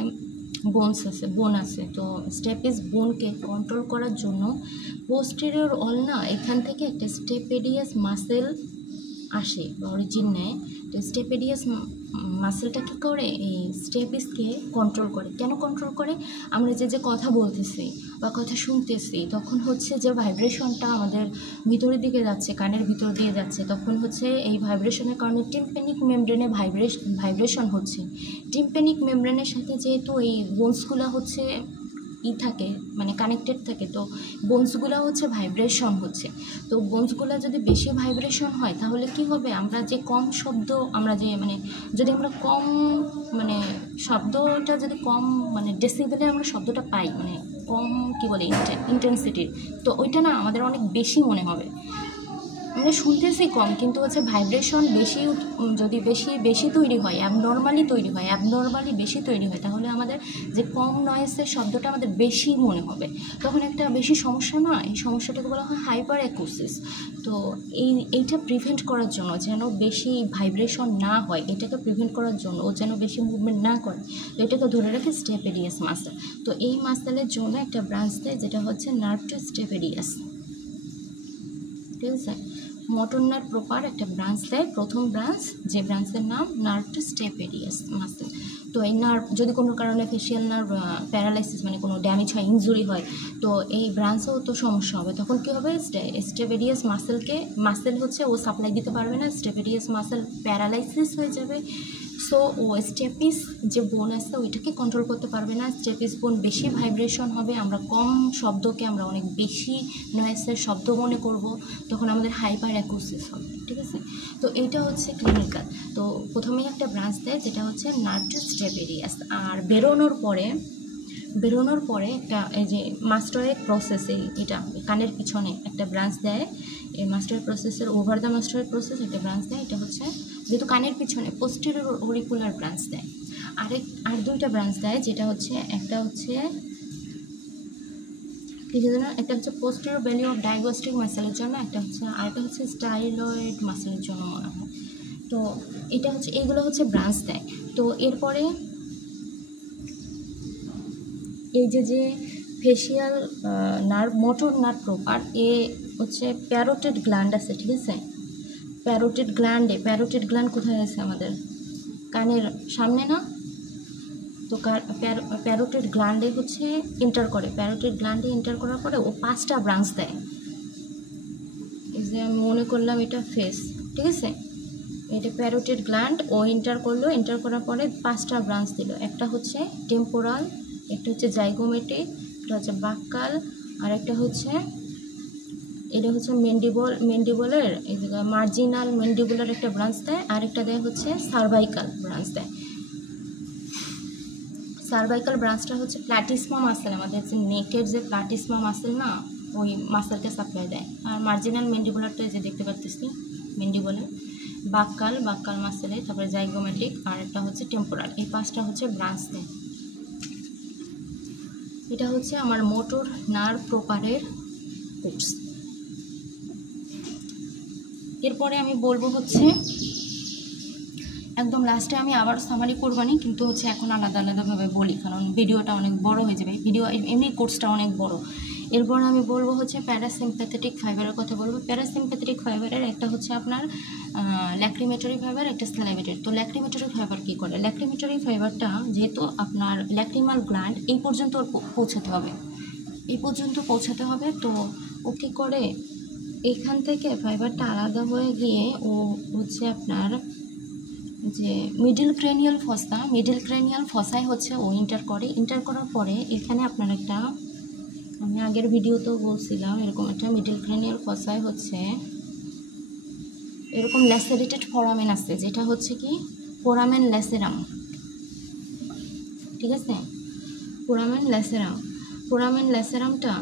বোন আছে। তো স্টেপিস বোনকে কন্ট্রোল করার জন্য পোস্টেরিয়র অল না, এখান থেকে একটা স্টেপেডিয়াস মাসেল আসে বা অরিজিন নেয়। তো স্টেপেডিয়াস মাসেলটা কী করে, এই স্টেপিসকে কন্ট্রোল করে। কেন কন্ট্রোল করে? আমরা যে কথা বলতেছি বা কথা শুনতেছি, তখন হচ্ছে যে ভাইব্রেশনটা আমাদের ভিতরের দিকে যাচ্ছে, কানের ভিতর দিয়ে যাচ্ছে, তখন হচ্ছে এই ভাইব্রেশনের কারণে টিম্প্যানিক মেমব্রেনে ভাইব্রেশন হচ্ছে। টিম্প্যানিক মেমব্রেনের সাথে যেহেতু এই বোনসগুলো হচ্ছে থাকে, মানে কানেক্টেড থাকে, তো বোনসগুলো হচ্ছে ভাইব্রেশন হচ্ছে। তো বোনসগুলো যদি বেশি ভাইব্রেশন হয় তাহলে কি হবে, আমরা যে কম শব্দ, আমরা যে যদি আমরা কম শব্দটা যদি কম ডেসিবেলে আমরা শব্দটা পাই, কম কি বলে ইন্টেন্সিটির, তো ওইটা না আমাদের অনেক বেশি মনে হবে। শুনতেছি কম, কিন্তু হচ্ছে ভাইব্রেশন বেশি, যদি বেশি তৈরি হয়, অ্যাবনর্মালি বেশি তৈরি হয়, তাহলে আমাদের যে কম নয়েজের শব্দটা আমাদের বেশি মনে হবে। তখন একটা বেশি সমস্যা না, এই সমস্যাটাকে বলা হয় হাইপার অ্যাকুস্টিস। তো এইটা প্রিভেন্ট করার জন্য, যেন বেশি ভাইব্রেশন না হয়, এটাকে প্রিভেন্ট করার জন্য, ও যেন বেশি মুভমেন্ট না করে, তো এটাকে ধরে রাখে স্টেপেডিয়াস মাসেল। তো এই মাসেলের জন্য একটা ব্রাঞ্চ দেয়, যেটা হচ্ছে নার্ভ টু স্টেপেডিয়াস, ঠিক আছে। মোটর নার্ভ প্রপার একটা ব্রাঞ্চ দেয়, প্রথম ব্রাঞ্চ, যে ব্রাঞ্চের নাম নার্ভ টু স্টেপেডিয়াস মাসেল। তো এই নার্ভ যদি কোনো কারণে ফেসিয়াল নার্ভ প্যারালাইসিস, কোনো ড্যামেজ হয়, ইনজুরি হয়, তো এই ব্রাঞ্চেও তো সমস্যা হবে। তখন কী হবে, স্টেপেডিয়াস মাসেল হচ্ছে ও সাপ্লাই দিতে পারবে না, স্টেপেডিয়াস মাসেল প্যারালাইসিস হয়ে যাবে। সো ও স্টেপিস যে বোন আছে ওইটাকে কন্ট্রোল করতে পারবে না, স্টেপিস বোন বেশি ভাইব্রেশন হবে, আমরা কম শব্দকে আমরা অনেক বেশি নয়েসের শব্দ মনে করব, তখন আমাদের হাইপার অ্যাকুস্টিস হবে, ঠিক আছে। তো এইটা হচ্ছে ক্লিনিক্যাল। তো প্রথমেই একটা ব্রাঞ্চ দেয়, যেটা হচ্ছে নার্ভ টু স্টেপেডিয়াস। আর বেরোনোর পরে একটা এই যে মাস্টারের প্রসেসে, এটা কানের পিছনে একটা ব্রাঞ্চ দেয়, এই মাস্টার প্রসেসের ওভার দ্য মাস্টার প্রসেস একটা ব্রাঞ্চ দেয়, এটা হচ্ছে যেহেতু কানের পিছনে পোস্টেরিয়র অরিকুলার ব্রাঞ্চ দেয়। আর দুইটা ব্রাঞ্চ দেয়, যেটা হচ্ছে একটা হচ্ছে একটা হচ্ছে পোস্টেরিয়র ভ্যালি অফ ডায়াগনস্টিক মাসেলের জন্য, আরেকটা হচ্ছে স্টাইলয়েড মাসেলের জন্য মনে হয়। তো এটা হচ্ছে, এইগুলো হচ্ছে ব্রাঞ্চ দেয়। তো এরপরে এই যে facial nerve, motor nerve proper, এ হচ্ছে প্যারোটিড গ্ল্যান্ড আছে, ঠিক আছে। প্যারোটিড গ্ল্যান্ড কোথায় আছে, আমাদের কানের সামনে না? তো প্যারোটিড গ্ল্যান্ডে হচ্ছে এন্টার করে, প্যারোটিড গ্ল্যান্ডে এন্টার করার পরে ও 5টা ব্রাঞ্চ দেয়। এই যে আমি মনে করলাম এটা ফেস, ঠিক আছে, এটা প্যারোটিড গ্ল্যান্ড, ও এন্টার করার পরে 5টা ব্রাঞ্চ দিল। একটা হচ্ছে টেম্পোরাল, একটা হচ্ছে জাইগোমেটিক, একটা হচ্ছে বাক্কাল, আর একটা হচ্ছে এটা হচ্ছে মেন্ডিবলের এই জায়গায় মার্জিনাল মেন্ডিবুলার একটা ব্রাঞ্চ দেয়, আর একটা দেয় হচ্ছে সার্ভাইকাল ব্রাঞ্চ দেয়। সার্ভাইকাল ব্রাঞ্চটা হচ্ছে প্ল্যাটিসমা মাসেল, আমাদের যে নেকের যে প্ল্যাটিসমা মাসেল না, ওই মাসেলকে সাপ্লাই দেয়। আর মার্জিনাল মেন্ডিবুলারটা যে দেখতে পাচ্ছি মেন্ডিবলের, বাক্কাল মাসেলে, তারপরে জাইগোমেটিক, আর একটা হচ্ছে টেম্পোরাল, এই 5টা হচ্ছে ব্রাঞ্চ দেয়। এটা হচ্ছে আমার মোটর নার্ভ প্রপারের কোর্স। এরপরে আমি বলবো হচ্ছে একদম লাস্টে, আমি আবার সামারি করবানি, কিন্তু হচ্ছে এখন আলাদাভাবে বলি, কারণ ভিডিওটা অনেক বড় হয়ে যাবে, এমনি কোর্সটা অনেক বড়। এরপর আমি বলবো হচ্ছে প্যারাসিম্প্যাথেটিক ফাইবারের কথা বলবো। প্যারাসিম্প্যাথেটিক ফাইবারের একটা হচ্ছে আপনার ল্যাক্রিমেটরি ফাইবার, একটা স্যালাইভেটরি। তো ল্যাক্রিমেটরি ফাইবার কী করে, ল্যাক্রিমেটরি ফাইবারটা যেহেতু আপনার ল্যাক্রিমাল গ্ল্যান্ড এই পর্যন্ত পৌঁছাতে হবে, তো ও কী করে, এখান থেকে ফাইবারটা আলাদা হয়ে গিয়ে ও হচ্ছে আপনার যে মিডল ক্রেনিয়াল ফসায় হচ্ছে ও ইন্টার করার পরে এখানে আপনার একটা, আমি আগের ভিডিওতেও বলছিলাম, এরকম একটা মিডল ক্রেনিয়াল ফসায় হচ্ছে এরকম ল্যাসেরেটেড ফোরামেন আছে, যেটা হচ্ছে কি ফোরামেন ল্যাসেরাম, ঠিক আছে। ফোরামেন ল্যাসেরাম, ফোরামেন ল্যাসেরামটা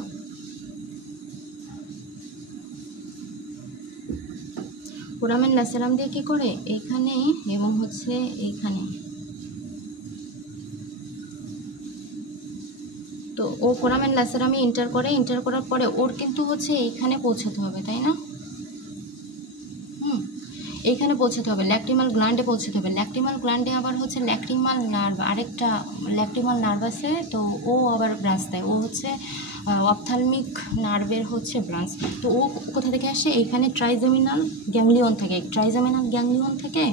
ফোরামেন ল্যাসেরাম দিয়ে কী করে এইখানে এবং হচ্ছে এইখানে, তো ও ফোরামেন ল্যাসেরামে এন্টার করে, এন্টার করার পরে ওর কিন্তু হচ্ছে এইখানে পৌঁছাতে হবে, তাই না? এইখানে পৌঁছাতে হবে, ল্যাক্রিমাল গ্ল্যান্ডে পৌঁছাতে হবে। ল্যাক্রিমাল গ্ল্যান্ডে আবার হচ্ছে ল্যাক্রিমাল নার্ভ, আরেকটা ল্যাক্রিমাল নার্ভ আছে, তো ও আবার ব্রাঞ্চ দেয়, ও হচ্ছে অপথ্যালমিক নার্ভের হচ্ছে ব্রাঞ্চ। তো ও কোথা থেকে আসে? এইখানে ট্রাইজেমিনাল গ্যাংলিয়ন থেকে, ট্রাইজেমিনাল গ্যাংলিয়ন থেকে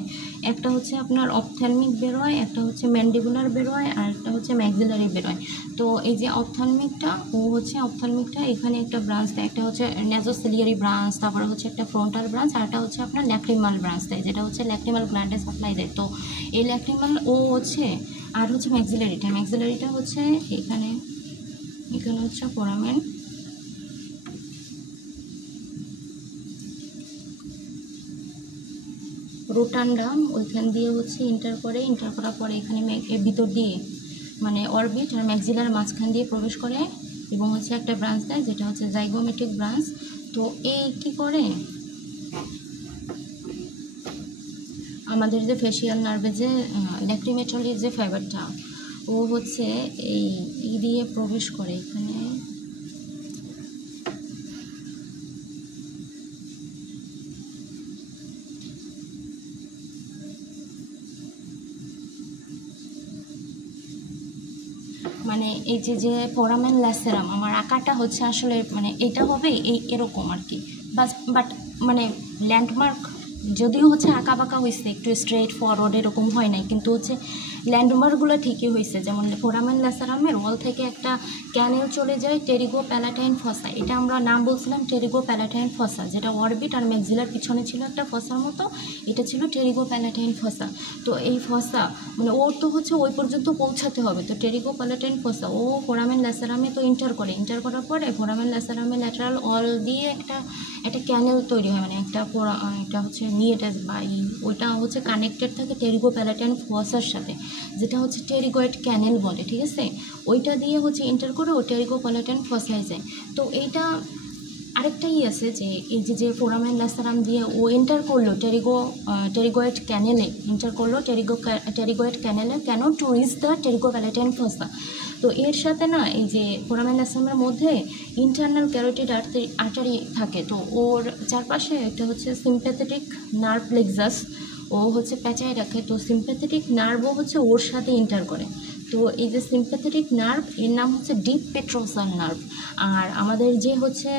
একটা হচ্ছে আপনার অপথ্যালমিক বেরোয়, একটা হচ্ছে ম্যান্ডিবুলার বেরোয়, আর একটা হচ্ছে ম্যাক্সিলারি বেরোয়। তো এই যে অপথ্যালমিকটা, ও হচ্ছে অপথ্যালমিকটা এখানে একটা ব্রাঞ্চ দেয়, একটা হচ্ছে নেজোসিলিয়ারি ব্রাঞ্চ, তারপরে হচ্ছে একটা ফ্রন্টাল ব্রাঞ্চ, আর একটা হচ্ছে আপনার ল্যাক্রিমাল ব্রাঞ্চ দেয়, যেটা হচ্ছে ল্যাক্রিমাল গ্ল্যান্ডে সাপ্লাই দেয়। তো এই ল্যাক্রিমাল ও হচ্ছে, আর হচ্ছে ম্যাক্সিলারিটা হচ্ছে এখানে, এখানে হচ্ছে ফোরামেন রোটান্ডাম, ওইখান দিয়ে হচ্ছে এন্টার করে, এন্টার করার পরে এখানে ভিতর দিয়ে মানে অরবিট আর ম্যাক্সিলার মাঝখান দিয়ে প্রবেশ করে এবং হচ্ছে একটা ব্রাঞ্চ দেয়, যেটা হচ্ছে জাইগোমেট্রিক ব্রাঞ্চ। তো এই কী করে আমাদের যে ফেশিয়াল নার্ভে যে ল্যাক্রিমেটরির যে ফাইবারটা, ও হচ্ছে এই দিয়ে প্রবেশ করে এখানে, মানে এই যে ফোরামেন ল্যাসেরাম, আমার আঁকাটা হচ্ছে আসলে মানে এটা হবে এরকম আর কি, বাট মানে ল্যান্ডমার্ক যদিও হচ্ছে আঁকা বাঁকা হয়েছে, একটু স্ট্রেট ফরওয়ার্ড এরকম হয় নাই, কিন্তু হচ্ছে ল্যান্ডমার্কগুলো ঠিকই হয়েছে। যেমন ফোরামেন ল্যাসেরামের ওয়াল থেকে একটা ক্যানেল চলে যায় টেরিগো প্যালাটাইন ফসা, এটা আমরা নাম বলছিলাম টেরিগো প্যালাটাইন ফসা, যেটা অরবিট আর ম্যাক্সিলার পিছনে ছিল একটা ফসার মতো, এটা ছিল টেরিগো প্যালাটাইন ফসা। তো এই ফসা মানে ওর তো হচ্ছে ওই পর্যন্ত পৌঁছাতে হবে, তো টেরিগো প্যালাটাইন ফসা ও ফোরামেন ল্যাসেরামে তো এন্টার করার পরে ফোরামেন ল্যাসেরামে ল্যাটারাল ওয়াল দিয়ে একটা ক্যানেল তৈরি হয়, মানে একটা হচ্ছে নিয়েটাস বা ওইটা হচ্ছে কানেক্টেড থাকে টেরিগো প্যালাটাইন ফসার সাথে, যেটা হচ্ছে টেরিগয়েড ক্যানেল বলে, ঠিক আছে। ওইটা দিয়ে হচ্ছে এন্টার করে ও টেরিগো প্যালাটাইন ফসায় যায়। তো এইটা আরেকটাই আছে যে এই যে ফোরামেন ল্যাসেরাম দিয়ে ও এন্টার করলো টেরিগয়েড ক্যানেলে, এন্টার করলো টেরিগয়েড ক্যানেলে, কেন? To reach the pterygopalatine fossa. তো এর সাথে না এই যে ফোরামেন ল্যাসেরামের মধ্যে ইন্টারনাল ক্যারোটিড আর্টারি থাকে, তো ওর চারপাশে একটা হচ্ছে সিম্প্যাথেটিক নার্ভ প্লেক্সাস ও হচ্ছে পেঁচায় রাখে, তো সিম্প্যাথেটিক নার্ভও হচ্ছে ওর সাথে এন্টার করে। তো এই যে সিম্প্যাথেটিক নার্ভ, এর নাম হচ্ছে ডিপ পেট্রোসাল নার্ভ। আর আমাদের যে হচ্ছে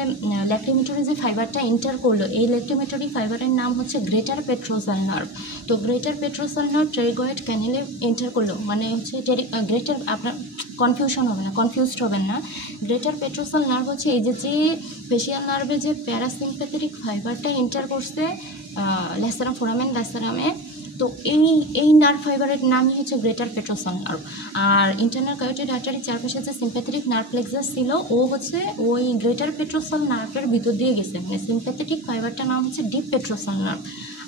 ল্যাক্রিমেটরি যে ফাইবারটা এন্টার করলো, এই ল্যাক্রিমেটরি ফাইবারের নাম হচ্ছে গ্রেটার পেট্রোসাল নার্ভ। তো গ্রেটার পেট্রোসাল নার্ভ টেরিগয়েড ক্যানেলে এন্টার করলো, মানে হচ্ছে গ্রেটার, আপনার কনফিউজড হবেন না। গ্রেটার পেট্রোসাল নার্ভ হচ্ছে এই যে ফেশিয়াল নার্ভে যে প্যারাসিম্প্যাথেটিক ফাইবারটা এন্টার করছে ল্যাসেরাম, ফোরামেন ল্যাসেরামে, তো এই নার্ভ ফাইবারের নামই হচ্ছে গ্রেটার পেট্রোসাল নার্ভ। আর ইন্টারনাল ক্যারোটিড আর্টারির চারপাশে যে সিম্প্যাথেটিক নার্ভ প্লেক্সাস ছিল, ও হচ্ছে ওই গ্রেটার পেট্রোসাল নার্ভের ভিতর দিয়ে গেছে, মানে সিম্প্যাথেটিক ফাইবারটার নাম হচ্ছে ডিপ পেট্রোসাল নার্ভ।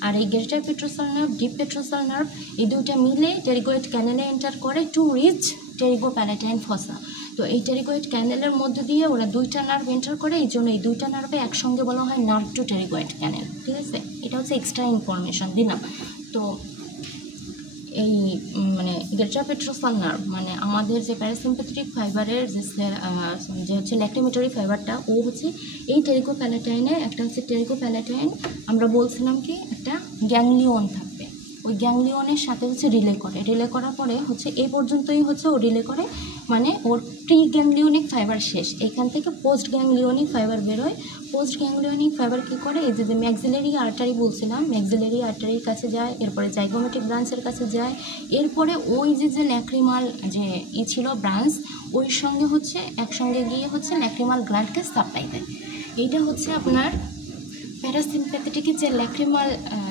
আর এই greater পেট্রোসাল nerve, deep petrosal nerve, এই দুইটা মিলে টেরিগয়েড ক্যানেলে এন্টার করে টু রিচ টেরিগো প্যালাটাইন ফসা। তো এই টেরিগয়েড ক্যানেলের মধ্যে দিয়ে ওরা দুইটা নার্ভ এন্টার করে, এই জন্য এই দুইটা নার্ভে একসঙ্গে বলা হয় নার্ভ টু টেরিগয়েড ক্যানেল, ঠিক আছে। এটা হচ্ছে এক্সট্রা ইনফরমেশন দিলাম। তো এই মানে গ্রেটার পেট্রোসাল নার্ভ মানে আমাদের যে প্যারাসিম্প্যাথেটিক ফাইবারের যে হচ্ছে ল্যাক্রিমেটরি ফাইবারটা, ও হচ্ছে এই টেরিগো প্যালাটাইনে একটা হচ্ছে টেরিগো প্যালাটাইন, আমরা বলছিলাম কি একটা গ্যাংলিয়ন থাকবে, ওই গ্যাংলিয়নের সাথে হচ্ছে রিলে করার পরে হচ্ছে এই পর্যন্তই হচ্ছে ও রিলে করে, মানে ওর প্রি গ্যাংলিওনিক ফাইবার শেষ, এইখান থেকে পোস্ট গ্যাংলিওনিক ফাইবার বেরোয়। পোস্ট গ্যাংলিওনিক ফাইবার কী করে, এই যে ম্যাক্সিলারি আর্টারি বলছিলাম, ম্যাক্সিলারি আর্টারির কাছে যায়, এরপরে জাইগোমেট্রিক ব্রাঞ্চের কাছে যায়, এরপরে ওই যে ল্যাক্রিমাল যে ছিল ব্রাঞ্চ, ওই সঙ্গে হচ্ছে একসঙ্গে গিয়ে হচ্ছে ল্যাক্রিমাল গ্ল্যান্ডকে সাপ্লাই দেয়। এইটা হচ্ছে আপনার প্যারাসিম্প্যাথেটিকের যে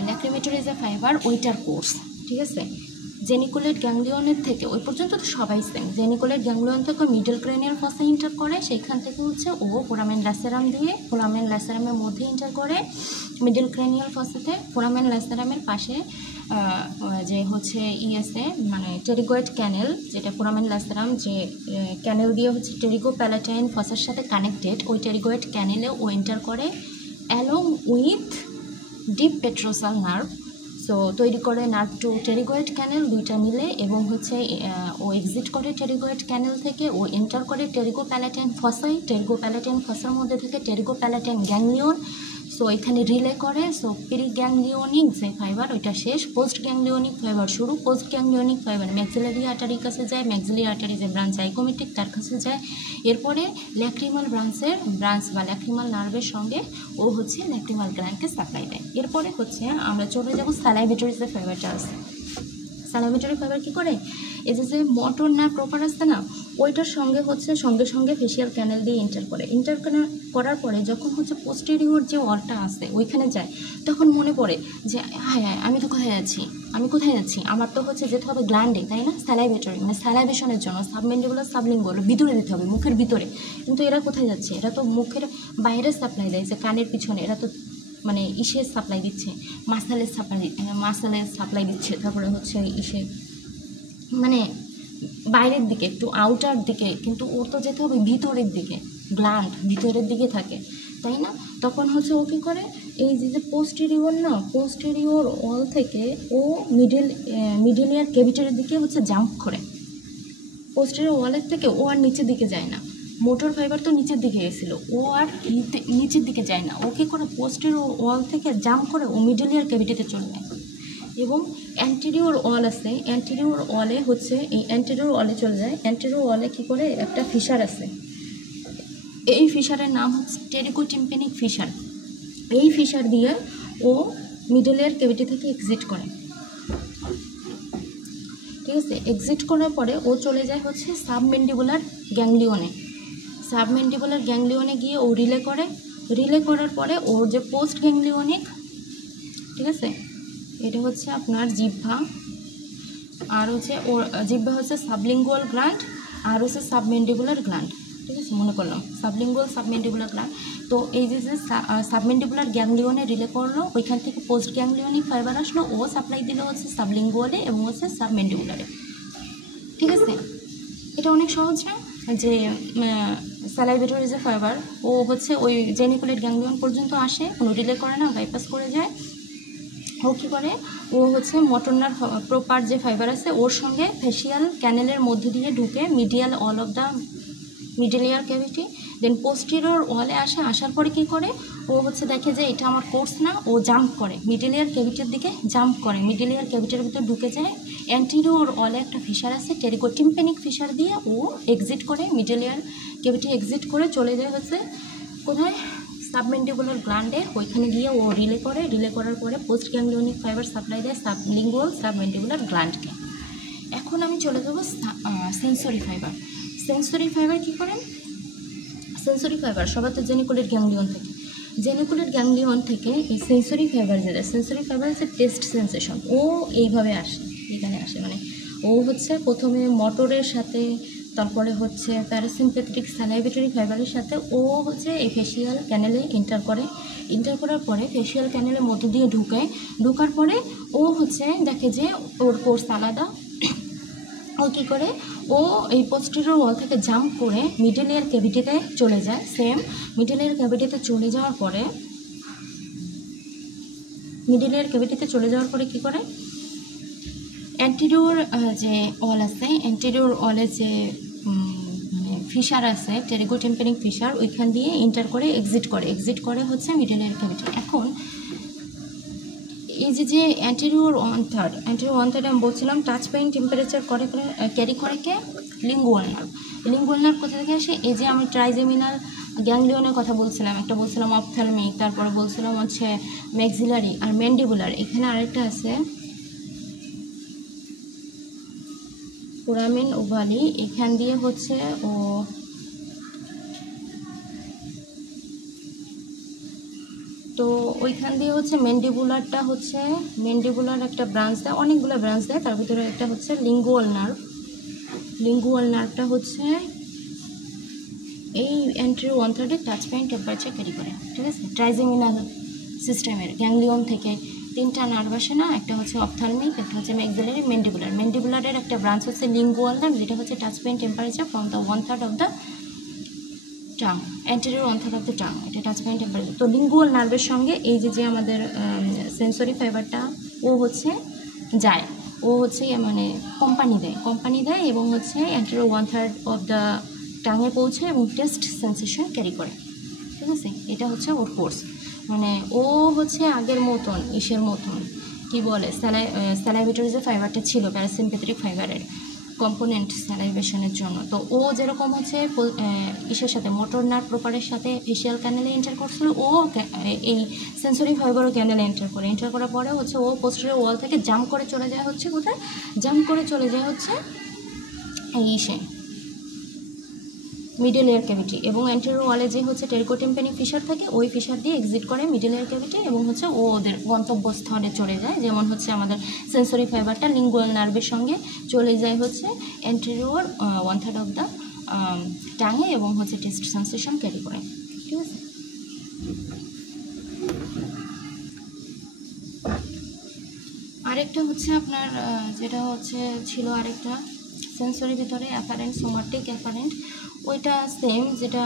ল্যাক্রিমেটরি যে ফাইবার, ওইটার কোর্স, ঠিক আছে। জেনিকুলেট গ্যাংলিয়নের থেকে ওই পর্যন্ত তো সবাই সেম। জেনিকুলেট গ্যাংলিয়ন থেকে মিডল ক্রেনিয়াল ফসা এন্টার করে, সেইখান থেকে হচ্ছে ও ফোরামেন ল্যাসেরাম দিয়ে ফোরামেন ল্যাসেরামের মধ্যে এন্টার করে মিডল ক্রেনিয়াল ফসাতে। ফোরামেন ল্যাসেরামের পাশে যে হচ্ছে ইএসএ মানে টেরিগয়েড ক্যানেল, যেটা ফোরামেন ল্যাসেরাম যে ক্যানেল দিয়ে হচ্ছে টেরিগো প্যালাটাইন ফসার সাথে কানেক্টেড, ওই টেরিগয়েড ক্যানেলে ও এন্টার করে along with deep petrosal nerve. So তৈরি করে নার্ভ টু টেরিগয়েড ক্যানেল দুইটা মিলে, এবং হচ্ছে ও এক্সিট করে টেরিগয়েড ক্যানেল থেকে, ও এন্টার করে টেরিগো প্যালাটাইন ফসাই। টেরিগো প্যালাটাইন ফসার মধ্যে থেকে টেরিগো প্যালাটাইন গ্যাংলিয়ন, সো এখানে রিলে করে। সো প্রি গ্যাংলিওনিক যে ফাইবার ওইটা শেষ, পোস্ট গ্যাংলিওনিক ফাইবার শুরু। পোস্ট গ্যাংলিওনিক ফাইবার ম্যাক্সিলারি আর্টারির কাছে যায়, ম্যাক্সিলারি আর্টারি যে ব্রাঞ্চ জাইগোমেটিক তার কাছে যায়। এরপরে ল্যাক্রিমাল ব্রাঞ্চ বা ল্যাক্রিমাল নার্ভের সঙ্গে ও হচ্ছে ল্যাক্রিমাল গ্ল্যান্ডকে সাপ্লাই দেয়। এরপরে হচ্ছে আমরা চলে যাব সালাইভেটরি যে ফাইবারটা আছে। সালাইভেটরি ফাইবার কী করে, এই যে মোটর নার্ভ প্রপার আসছে না, ওইটার সঙ্গে হচ্ছে সঙ্গে সঙ্গে ফেশিয়াল ক্যানেল দিয়ে এন্টার করে। এন্টার করার পরে যখন হচ্ছে পোস্টেরিয়র যে ওয়ালটা আছে ওইখানে যায়, তখন মনে পড়ে যে হ্যাঁ হ্যাঁ আমি কোথায় যাচ্ছি, আমার তো হচ্ছে যেতে হবে গ্ল্যান্ডে, তাই না? সালাইভেটরি মানে সালাইভেশনের জন্য সাবমেন্ডিবুলার সাবলিঙ্গুয়াল ভিতরে দিতে হবে, মুখের ভিতরে। কিন্তু এরা কোথায় যাচ্ছে, এরা তো মুখের বাইরে সাপ্লাই দেয়, যে কানের পিছনে, এরা তো মানে ইসের সাপ্লাই দিচ্ছে, মাসালের সাপ্লাই দিচ্ছে। তারপরে হচ্ছে মানে বাইরের দিকে একটু আউটার দিকে, কিন্তু ওর তো যেতে হবে ভিতরের দিকে, গ্ল্যান্ড ভিতরের দিকে থাকে, তাই না? তখন হচ্ছে ও কী করে, এই যে পোস্টেরিয়র ওয়াল থেকে ও মিডল ইয়ার ক্যাভিটির দিকে হচ্ছে জাম্প করে। পোস্টেরিয়র ওয়ালের থেকে ও আর নিচের দিকে যায় না, মোটর ফাইবার তো নিচের দিকে গেছিলো, ও আর নিচের দিকে যায় না, ও কী করে পোস্টেরিয়র ওয়াল থেকে জাম্প করে ও মিডল ইয়ার ক্যাভিটিতে চলে যায়। এবং অ্যান্টেরিয়র ওয়াল আছে, অ্যান্টেরিয়র ওয়ালে হচ্ছে এই অ্যান্টেরিয়র ওয়ালে চলে যায়। অ্যান্টেরিয়র ওয়ালে কী করে, একটা ফিশার আছে, এই ফিশারের নাম হচ্ছে টেরিকোটিম্পেনিক ফিশার। এই ফিশার দিয়ে ও মিডল ইয়ার ক্যাভিটি থেকে এক্সিট করে, ঠিক আছে? এক্সিট করার পরে ও চলে যায় হচ্ছে সাবমেন্ডিবুলার গ্যাংলিয়নে গিয়ে ও রিলে করার পরে ওর যে পোস্ট গ্যাংলিওনিক, ঠিক আছে, এটা হচ্ছে আপনার জিহ্বা, আর হচ্ছে ওর জিহ্বা হচ্ছে সাবলিঙ্গুয়াল গ্ল্যান্ড, আর হচ্ছে সাবমেন্ডিবুলার গ্ল্যান্ড, ঠিক আছে? মনে করলাম সাবমেন্ডিবুলার গ্ল্যান্ড। তো এই যে সাবমেন্ডিবুলার গ্যাংলিয়নে রিলে করলো, ওইখান থেকে পোস্ট গ্যাংলিয়নিক ফাইবার আসলো, ও সাপ্লাই দিল হচ্ছে সাবলিঙ্গুয়ালে এবং হচ্ছে সাবমেন্ডিবুলারে, ঠিক আছে? এটা অনেক সহজ না, যে সালাইভেটরি যে ফাইবার ও হচ্ছে ওই জেনিকুলেট গ্যাংলিয়ন পর্যন্ত আসে, কোনো রিলে করে না, বাইপাস করে যায়। ও কী করে, ও হচ্ছে মোটরনার প্রপার যে ফাইবার আছে ওর সঙ্গে ফেশিয়াল ক্যানেলের মধ্যে দিয়ে ঢুকে medial wall of the middle ear cavity, then posterior ওয়ালে আসার পরে কী করে, ও হচ্ছে দেখে যে এটা আমার কোর্স না, ও জাম্প করে মিডল ইয়ার ক্যাভিটির দিকে, মিডল ইয়ার ক্যাভিটির ভিতরে ঢুকে যায়। অ্যান্টেরিয়র ওয়ালে একটা ফিশার আছে, টেরিকোটিম্পেনিক ফিশার দিয়ে ও এক্সিট করে, মিডল ইয়ার ক্যাভিটি এক্সিট করে চলে যায় হচ্ছে কোথায়, সাবমেন্ডিবুলার গ্ল্যান্ডে। ওইখানে গিয়ে ও রিলে করার পরে পোস্ট গ্যাংলিওনিক ফাইবার সাপ্লাই দেয় সাবলিঙ্গুয়াল সাবমেন্ডিবুলার গ্ল্যান্ডকে। এখন আমি চলে যাবো সেন্সরি ফাইবার কী করেন, সেন্সরি ফাইবার সবার তো জেনিকুলেট গ্যাংলিয়ন থেকে এই সেন্সরি ফাইবার যেটা, সেন্সরি ফাইবার হচ্ছে টেস্ট সেন্সেশন। ও এইভাবে এখানে আসে, মানে ও হচ্ছে প্রথমে মোটরের সাথে, তারপরে হচ্ছে প্যারাসিম্পেথেটিক সালাইভেটরি ফাইবারের সাথে ও হচ্ছে এই ফেশিয়াল ক্যানেলে এন্টার করার পরে ফেশিয়াল ক্যানেলের মধ্য দিয়ে ঢোকার পরে ও হচ্ছে দেখে যে ওর কোর্স আলাদা। ও কী করে, ও এই পোস্টেরিয়র ওয়াল থেকে জাম্প করে মিডল ইয়ার ক্যাভিটিতে চলে যায়। মিডল ইয়ার ক্যাভিটিতে চলে যাওয়ার পরে কী করে, অ্যান্টেরিয়র যে ওয়াল আছে, অ্যান্টেরিয়র ওয়ালের যে মানে ফিশার আছে, টেরিকোটিম্পেনিক ফিশার, ওইখান দিয়ে এন্টার করে এক্সিট করে হচ্ছে মিডল ইয়ার ক্যাভিটি। এখন এই যে অ্যান্টেরিয়র ওয়ান থার্ড আমি বলছিলাম টাচ পেইন টেম্পারেচার ক্যারি করে কে, লিঙ্গুয়াল নার্ভ কোথা থেকে আসে, এই যে আমি ট্রাইজেমিনাল গ্যাংলিয়নের কথা বলছিলাম, একটা বলছিলাম অপথ্যালমিক, তারপরে বলছিলাম হচ্ছে ম্যাক্সিলারি আর ম্যান্ডিবুলার, এখানে আরেকটা আছে ফোরামেন ওভালি, এখান দিয়ে হচ্ছে ও তো ওইখান দিয়ে হচ্ছে ম্যান্ডিবুলারটা হচ্ছে ম্যান্ডিবুলার একটা ব্রাঞ্চ দেয়, অনেকগুলো ব্রাঞ্চ দেয়, তার ভিতরে একটা হচ্ছে লিঙ্গুয়াল নার্ভ। লিঙ্গুয়াল নার্ভটা হচ্ছে এই anterior 1/3 touch point temperature carry করে, ঠিক আছে। ট্রাইজেমিনাল সিস্টেমের গ্যাংলিয়ন থেকে 3টা নার্ভ আসে না, একটা হচ্ছে অপথ্যালমিক, একটা হচ্ছে ম্যাক্সিলারি, ম্যান্ডিবুলার। ম্যান্ডিবুলারের একটা ব্রাঞ্চ হচ্ছে লিঙ্গুয়াল নার্ভ, যেটা হচ্ছে touch point temperature from the 1/3 of the tongue, anterior 1/3 of the tongue, এটা টাচ পয়েন্ট টেম্পারেচার। তো লিঙ্গুয়াল নার্ভের সঙ্গে এই যে আমাদের সেন্সরি ফাইবারটা ও হচ্ছে যায়, ও হচ্ছে মানে কোম্পানি দেয় এবং হচ্ছে অ্যান্টেরিয়র 1/3 অফ দ্য টাঙে পৌঁছায় এবং টেস্ট সেন্সেশন ক্যারি করে, ঠিক আছে। এটা হচ্ছে ওর কোর্স। মানে ও হচ্ছে আগের মতন ইসের মতন কি বলে স্যালাইভেটরি যে ফাইবারটা ছিল প্যারাসিম্পেথেটিক ফাইবারের কম্পোনেন্ট স্যালাইভেশনের জন্য, তো ও যেরকম হচ্ছে ইসের সাথে মোটর নার্ভ প্রপারের সাথে ফেশিয়াল ক্যানেলে এন্টার করছিল, ও এই সেন্সরি ফাইবারও ক্যানেলে এন্টার করার পরে হচ্ছে ও পোস্টেরিয়র ওয়াল থেকে জাম্প করে চলে যায় হচ্ছে কোথায়, এই ইসে মিডল এয়ার ক্যাভিটি, এবং অ্যান্টেরিয়র ওয়ালে যে হচ্ছে টেরিকোটিম্পানিক ফিশার থাকে, ওই ফিশার দিয়ে এক্সিট করে মিডল এয়ার ক্যাভিটি এবং হচ্ছে ও ওদের গন্তব্যস্থলে চলে যায়। যেমন হচ্ছে আমাদের সেন্সরি ফাইবারটা লিঙ্গুয়াল নার্ভের সঙ্গে চলে যায় হচ্ছে অ্যান্টেরিয়র 1/3 অফ দ্য টাঙে এবং হচ্ছে টেস্ট সেন্সেশন ক্যারি করে, ঠিক আছে। আরেকটা হচ্ছে আপনার যেটা হচ্ছে ছিল আরেকটা সেন্সরির ভিতরে অ্যাপারেন্ট, সোমাটিক অ্যাপারেন্ট, ওইটা সেম, যেটা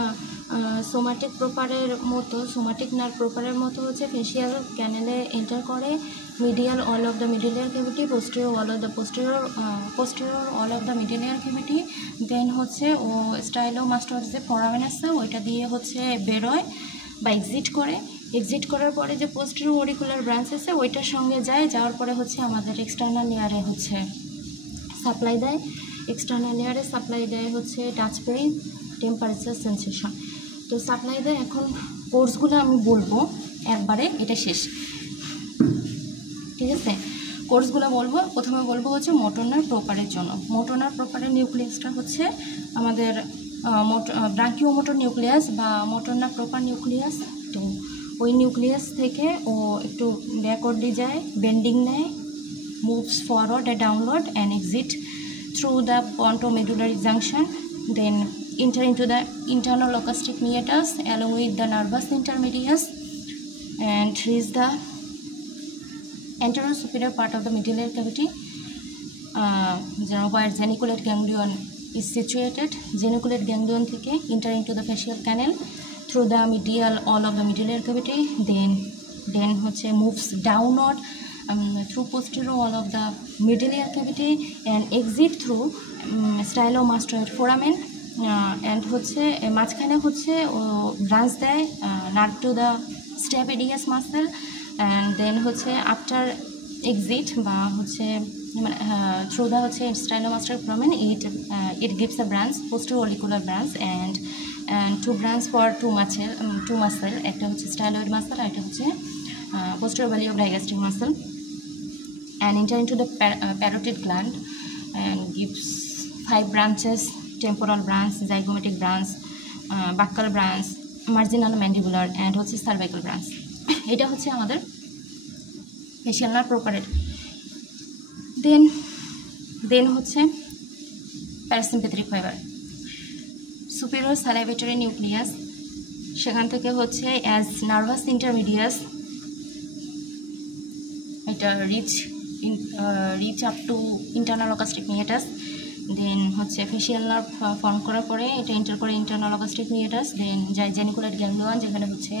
সোমাটিক নার্ভ প্রপারের মতো হচ্ছে ফেশিয়াল ক্যানেলে এন্টার করে, medial wall of the middle ear cavity, posterior wall of the middle ear cavity, then হচ্ছে ও স্টাইলোমাস্টার যে ফোরামেন আছে ওইটা দিয়ে হচ্ছে বেরোয় বা এক্সিট করার পরে যে পোস্টেরিয়র অরিকুলার ব্রাঞ্চ আছে ওইটার সঙ্গে যাওয়ার পরে হচ্ছে আমাদের এক্সটার্নাল লেয়ারে হচ্ছে সাপ্লাই দেয়, হচ্ছে টাচ পয়েন্ট টেম্পারেচার সেন্সেশন। তো সাপ্লাই দেয়, এখন কোর্সগুলো আমি বলবো একবারে, এটা শেষ, ঠিক আছে। কোর্সগুলো বলবো, প্রথমে বলবো হচ্ছে মোটর নার্ভ প্রপারের জন্য। মোটর নার্ভ প্রপারের নিউক্লিয়াসটা হচ্ছে আমাদের ব্রাঙ্কিওমোটর নিউক্লিয়াস বা মোটর নার্ভ প্রপার নিউক্লিয়াস। তো ওই নিউক্লিয়াস থেকে ও একটু ব্যাকওয়ার্ডলি যায়, বেন্ডিং নেয়, moves forward and downward and exit through the pontomedullary junction, then enter into the internal acoustic meatus along with the nervus intermedius and reach the anterior superior part of the medullary cavity where geniculate ganglion is situated. Geniculate ganglion থেকে enter into the facial canal through the medial all of the medullary cavity, then হচ্ছে moves downward through posterior wall of the middle ear cavity and exit through stylomastoid foramen and হচ্ছে মাঝখানে হচ্ছে branch দেয় nerve to the stapedius muscle and then হচ্ছে after exit বা হচ্ছে মানে through the হচ্ছে stylomastoid foramen it gives a branch posterior auricular branch and two branch for two muscle, একটা হচ্ছে styloid muscle আর একটা হচ্ছে posterior baliogastric muscle, and enter into the parotid gland and gives 5 branches: temporal branch, zygomatic branch, buccal branch, marginal mandibular and হচ্ছে cervical branch. এটা হচ্ছে আমাদের facial nerve প্রপারের। দেন হচ্ছে parasympathetic fibre, superior স্যালাইভেটরি nucleus, সেখান থেকে হচ্ছে অ্যাজ নার্ভাস ইন্টারমিডিয়াস এটা rich up to internal acoustic মিয়েটাস, দেন হচ্ছে ফেশিয়াল নার্ভ ফর্ম করার পরে এটা এন্টার করে ইন্টারনাল অকাস্টিক মিয়েটাস, দেন যায় জেনিকুলেট গ্যাংলিয়ন, যেখানে হচ্ছে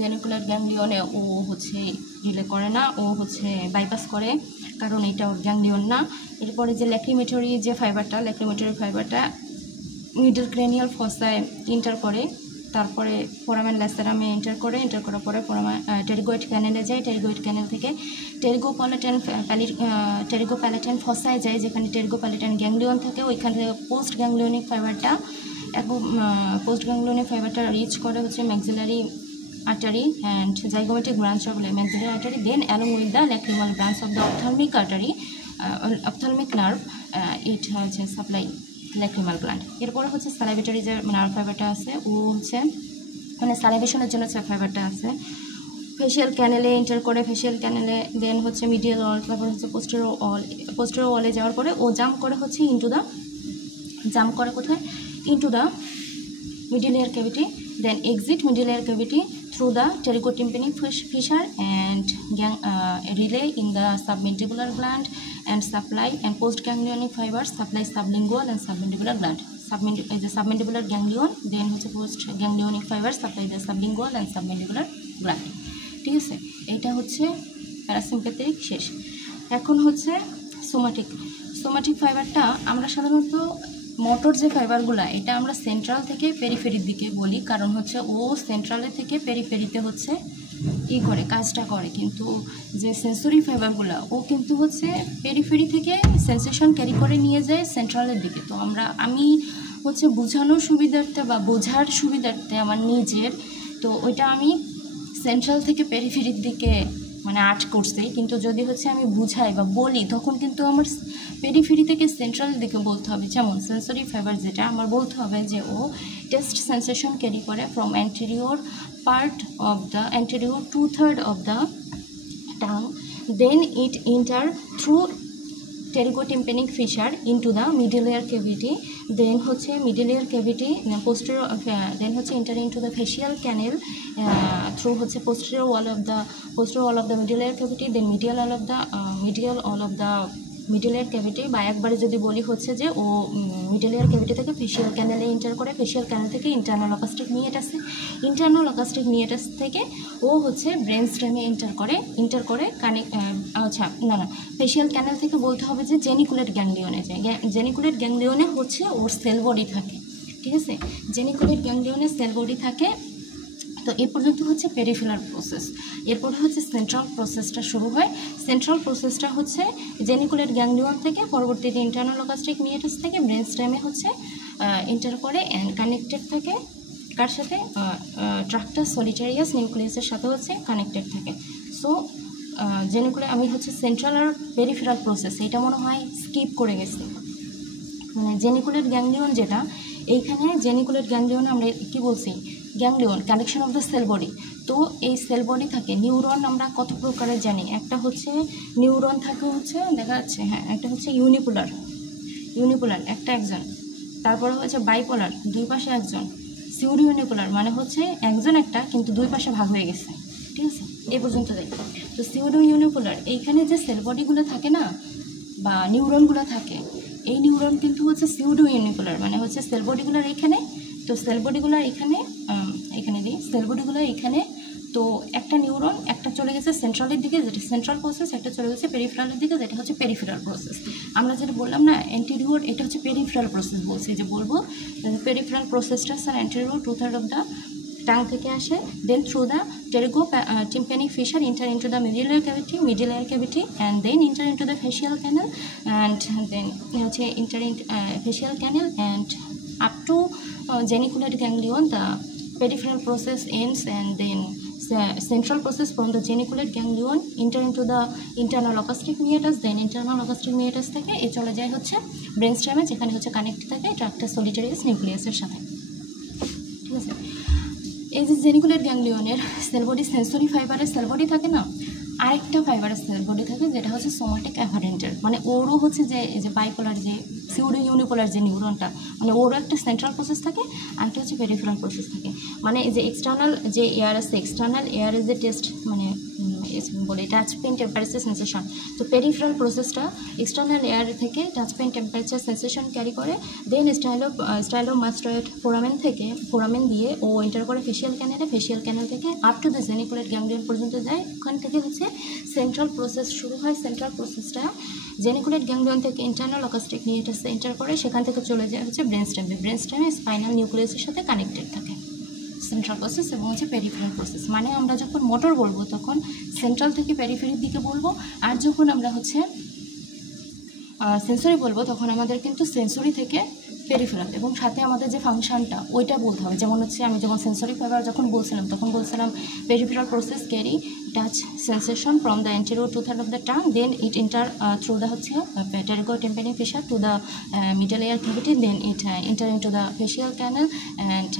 জেনিকুলেট গ্যাংলিয়নে ও হচ্ছে রিলে করে না, ও হচ্ছে বাইপাস করে কারণ এটা ওর গ্যাংলিয়ন না। এরপরে যে ল্যাক্রিমেটরি ফাইবারটা মিডল ক্রেনিয়াল ফসায় এন্টার করে, তারপরে ফোরামেন ল্যাসেরামে এন্টার করার পরে টেরিগয়েড ক্যানেলে যায়, টেরিগয়েড ক্যানেল থেকে টেরিগোপ্যালেটেন ফসায় যায়, যেখানে টেরিগোপ্যালেটেন গ্যাংলিয়ন থাকে, ওইখান থেকে পোস্ট গ্যাংলিয়নিক ফাইবারটা রিচ করে হচ্ছে maxillary artery and zygomatic branch of maxillary artery, then along with the lacrimal branch of the ophthalmic nerve it হচ্ছে সাপ্লাই lacrimal gland। এরপরে হচ্ছে স্যালাইভেটরি যে নার্ভ ফাইবারটা আছে ও হচ্ছে মানে স্যালাইভেশনের জন্য যে ফাইবারটা আছে ফেশিয়াল ক্যানেলে এন্টার করে, ফেশিয়াল ক্যানেলে দেন হচ্ছে মিডিয়াল ওয়াল, তারপর হচ্ছে পোস্টেরিয়র ওয়ালে যাওয়ার পরে ও জাম্প করে হচ্ছে কোথায়, into the middle layer cavity, then exit middle layer cavity through the pterygotympanic fissure and relay in the submandibular gland and supply and postganglionic fibers supply sublingual and submandibular gland. The submandibular ganglion, then হচ্ছে postganglionic fibers supply the sublingual and submandibular gland. ঠিক আছে, এটা হচ্ছে parasympathetic শেষ। এখন হচ্ছে somatic ফাইবারটা আমরা সাধারণত মোটর যে ফাইবারগুলো এটা আমরা সেন্ট্রাল থেকে পেরিফেরির দিকে বলি, কারণ হচ্ছে ও সেন্ট্রালের থেকে পেরিফেরিতে হচ্ছে কাজটা করে, কিন্তু যে সেন্সরি ফাইবারগুলো ও কিন্তু হচ্ছে পেরিফেরি থেকে সেন্সেশন ক্যারি করে নিয়ে যায় সেন্ট্রালের দিকে। তো আমি হচ্ছে বোঝানোর সুবিধার্থে বা বোঝার সুবিধার্থে আমার নিজের, তো ওইটা আমি সেন্ট্রাল থেকে পেরিফেরির দিকে মানে আর্ট করছি, কিন্তু যদি হচ্ছে আমি বুঝাই বা বলি তখন কিন্তু আমার পেরিফেরি থেকে সেন্ট্রালের দিকে বলতে হবে। যেমন সেন্সরি ফাইবার যেটা আমার বলতে হবে যে ও টেস্ট সেন্সেশন ক্যারি করে from anterior part of the anterior 2/3 of the tongue, then it enter through pterygotympanic fissure into the middle layer cavity, then হচ্ছে middle layer cavity posterior, then হচ্ছে enter into the facial canal through হচ্ছে posterior wall of the middle layer cavity, then medial wall of the middle ear cavity, বা একবারে যদি বলি হচ্ছে যে ও মিডল এয়ার ক্যাভিটি থেকে ফেশিয়াল ক্যানেলে এন্টার করে, ফেশিয়াল ক্যানেল থেকে ইন্টারনাল অকাস্টিক মিয়েটাস থেকে ও হচ্ছে ব্রেন স্টেমে এন্টার করে ফেশিয়াল ক্যানেল থেকে বলতে হবে যে জেনিকুলেট গ্যাংলিয়নে যায়। জেনিকুলেট গ্যাংলিয়নে হচ্ছে ওর সেল বডি থাকে, ঠিক আছে, জেনিকুলেট গ্যাংলিয়নে সেল বডি থাকে। তো এই পর্যন্ত হচ্ছে পেরিফেরাল প্রসেস। এরপরে হচ্ছে সেন্ট্রাল প্রসেসটা শুরু হয়। সেন্ট্রাল প্রসেসটা হচ্ছে জেনিকুলেট গ্যাংলিয়ন থেকে পরবর্তীতে ইন্টারনাল অকাস্টিক মিয়েটাস থেকে ব্রেন স্টেমে হচ্ছে এন্টার করে অ্যান্ড কানেক্টেড থাকে কার সাথে, ট্রাক্টাস সলিটারিয়াস নিউক্লিয়াসের সাথে হচ্ছে কানেক্টেড থাকে। সো জেনিকুলেট আমি হচ্ছে সেন্ট্রাল আর পেরিফেরাল প্রসেস এটা মনে হয় স্কিপ করে গেছি। মানে জেনিকুলেট গ্যাংলিয়ন যেটা, এইখানে জেনিকুলেট গ্যাংলিয়ন আমরা কি বলছি, ganglion collection of the cell body. তো এই সেল বডি থাকে নিউরন আমরা কত প্রকারের জানি, একটা হচ্ছে নিউরন থাকে হচ্ছে দেখা যাচ্ছে, হ্যাঁ, একটা হচ্ছে ইউনিপোলার একজন, তারপরে হচ্ছে বাইপোলার দুই পাশে একজন, সিউডো ইউনিপোলার মানে হচ্ছে একজন একটা কিন্তু দুই পাশে ভাগ হয়ে গেছে, ঠিক আছে, এই পর্যন্ত যাই। তো সিউডো ইউনিপোলার এইখানে যে সেল বডিগুলো থাকে না বা নিউরনগুলো থাকে, এই নিউরন কিন্তু হচ্ছে সিউডো ইউনিপোলার মানে হচ্ছে সেল বডিগুলোর এইখানে, তো সেল বডিগুলো এখানে তো একটা নিউরন একটা চলে গেছে সেন্ট্রালের দিকে যেটা সেন্ট্রাল প্রসেস, একটা চলে গেছে পেরিফেরালের দিকে যেটা হচ্ছে পেরিফেরাল প্রসেস। আমরা যেটা বললাম না অ্যান্টেরিয়র, এটা হচ্ছে পেরিফেরাল প্রসেস বলছি, যে বলবো পেরিফেরাল প্রসেসটা sir anterior 2/3 of the tongue থেকে আসে, then through the pterygotympanic fissure enter into the middle layer cavity and then enter into the facial canal and then হচ্ছে enter in facial canal and up to geniculate ganglion. The peripheral process ends and then central process from the geniculate ganglion enter into the internal acoustic meatus, then internal acoustic meatus থেকে এ চলে যায় হচ্ছে brain স্টেমে, যেখানে হচ্ছে connect থাকে ট্রাক্টাস সলিটারিয়াস নিউক্লিয়াসের সাথে, ঠিক আছে। এই যে জেনিকুলেট গ্যাংলিয়নের সেল বডি, সেন্সরি ফাইবারের সেল বডি থাকে না, আরেকটা ফাইবারের সেল বডি থাকে যেটা হচ্ছে সোমাটিক অ্যাফারেন্টের, মানে ওরও হচ্ছে যে বাইপোলার যে সিউডো ইউনিপোলার যে নিউরনটা, মানে ওরও একটা সেন্ট্রাল প্রসেস থাকে আর একটা হচ্ছে পেরিফেরাল প্রসেস থাকে। মানে এই যে এক্সটার্নাল যে এয়ার আছে, এক্সটার্নাল এয়ারের যে টেস্ট মানে বলে টাচ পেন টেম্পারেচার সেন্সেশন, তো পেরিফেরাল প্রসেসটা এক্সটার্নাল এয়ার থেকে touch pain temperature sensation carry করে, দেন স্টাইলোমাস্টয়েড ফোরামেন দিয়ে ও এন্টার করে ফেশিয়াল ক্যানেল থেকে up to the geniculate ganglion পর্যন্ত যায়। ওখান থেকে হচ্ছে সেন্ট্রাল প্রসেস শুরু হয়। সেন্ট্রাল প্রসেসটা জেনিকুলেট গ্যাংলিয়ন থেকে ইন্টারনাল অকাস্টিক মিয়েটাসে এন্টার করে, সেখান থেকে চলে যায় হচ্ছে ব্রেন স্টেমে স্পাইনাল নিউক্লিয়াসের সাথে কানেক্টেড থাকে সেন্ট্রাল প্রসেস এবং হচ্ছে পেরিফেরাল প্রসেস। মানে আমরা যখন মোটর বলবো তখন সেন্ট্রাল থেকে পেরিফেরির দিকে বলবো, আর যখন আমরা হচ্ছে সেন্সরি বলবো তখন আমাদের কিন্তু সেন্সরি থেকে পেরিফেরাল এবং সাথে আমাদের যে ফাংশনটা ওইটা বলতে হবে। যেমন হচ্ছে আমি যখন সেন্সরি ফাইবার যখন বলছিলাম তখন বলছিলাম peripheral process carry touch sensation from the anterior two-third of the tongue, then it enter through the pterygotympanic fissure to the middle ear cavity, then it enter into the facial canal, and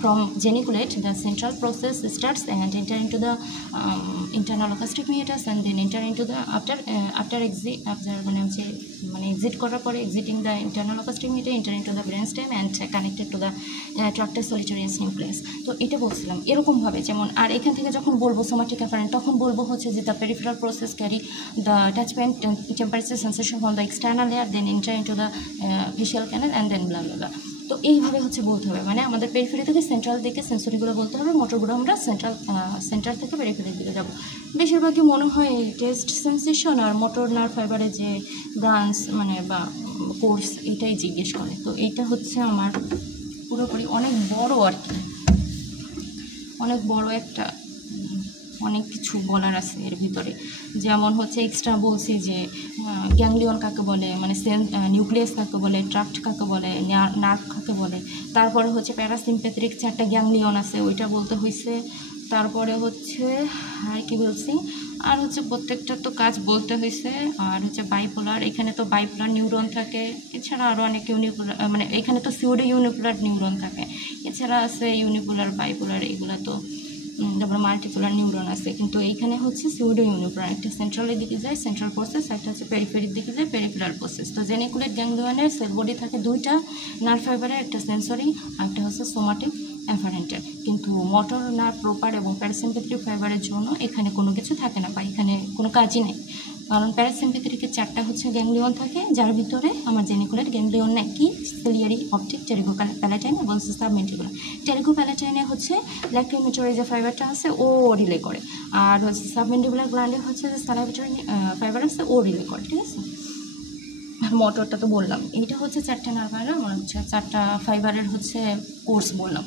from geniculate the central process starts and enter into the internal acoustic meatus, and then enter into the after exit করার পরে exiting the internal acoustic meatus, enter into the brainstem and connected to the tractus solitarius nucleus. তো এটা বলছিলাম এরকমভাবে, যেমন আর এখান থেকে যখন বলবো সোমাটিক অ্যাফারেন্ট, তখন বলবো হচ্ছে যে the peripheral process carry the touch and temperature sensation from the external ear, then enter into the facial canal and then blah blah blah. তো এইভাবে হচ্ছে বলতে হবে, মানে আমাদের পেরিফেরি থেকে সেন্ট্রাল দিকে সেন্সরিগুলো বলতে হবে, মোটরগুলো আমরা সেন্টার থেকে পেরিফেরির দিকে যাবো। বেশিরভাগই মনে হয় টেস্ট সেন্সেশন আর মোটর নার্ভ ফাইবারের যে ব্রাঞ্চ মানে বা কোর্স এটাই জিজ্ঞেস করে। তো এইটা হচ্ছে আমার পুরোপুরি অনেক বড় আর কি, অনেক বড় একটা অনেক কিছু বলার আছে এর ভিতরে। যেমন হচ্ছে এক্সট্রা বলছি যে গ্যাংলিয়ন কাকে বলে, মানে নিউক্লিয়াস কাকে বলে, ট্রাক্ট কাকে বলে, নার্ভ কাকে বলে, তারপরে হচ্ছে প্যারাসিম্প্যাথিক 4টা গ্যাংলিয়ন আছে ওইটা বলতে হয়েছে, তারপরে হচ্ছে আর কি বলছি, আর হচ্ছে প্রত্যেকটা তো কাজ বলতে হয়েছে, আর হচ্ছে বাইপোলার, এখানে তো বাইপোলার নিউরন থাকে, এছাড়া আরও অনেক ইউনিপোলার, মানে এখানে তো সিউডো ইউনিপোলার নিউরন থাকে, এছাড়া আছে ইউনিপোলার, বাইপোলার, এগুলো তো তারপরে মাল্টিপোলার নিউরন আছে, কিন্তু এইখানে হচ্ছে সিউডো ইউনিপোলার, একটা সেন্ট্রালের দিকে যায় সেন্ট্রাল প্রসেস, একটা হচ্ছে পেরিফেরির দিকে যায় পেরিফেরাল প্রসেস। তো জেনিকুলেট গ্যাংলিয়নের সেল বডি থাকে 2টা, নার্ভ ফাইবারের, একটা সেন্সরি, একটা হচ্ছে সোমাটিক অ্যাফারেন্টের। কিন্তু মোটর নার্ভ, প্রপার এবং প্যারাসিম্প্যাথিক ফাইবারের জন্য এখানে কোনো কিছু থাকে না বা এখানে কোনো কাজই নেই, কারণ প্যারাসিম্প্যাথিকের 4টা হচ্ছে গ্যাংলিয়ন থাকে, যার ভিতরে আমার জেনিকুলেট গ্যাংলিয়ন নেই, কি সিলিয়ারি অপটিক টেরিগোপ্যালাটাইন এবং সাবমেন্টিকুলার। টেরিগোপ্যালাটাইনে হচ্ছে ল্যাক্রিমেটরি যে ফাইবারটা আছে ও রিলে করে, আর হচ্ছে সাবমেন্টিকুলার গ্ল্যান্ডে হচ্ছে যে সালাইভেটরি ফাইবার আছে ও রিলে করে, ঠিক আছে। মোটরটা তো বললাম, এইটা হচ্ছে 4টা নার্ভ ফাইবার, মনে হচ্ছে 4টা ফাইবারের হচ্ছে কোর্স বললাম।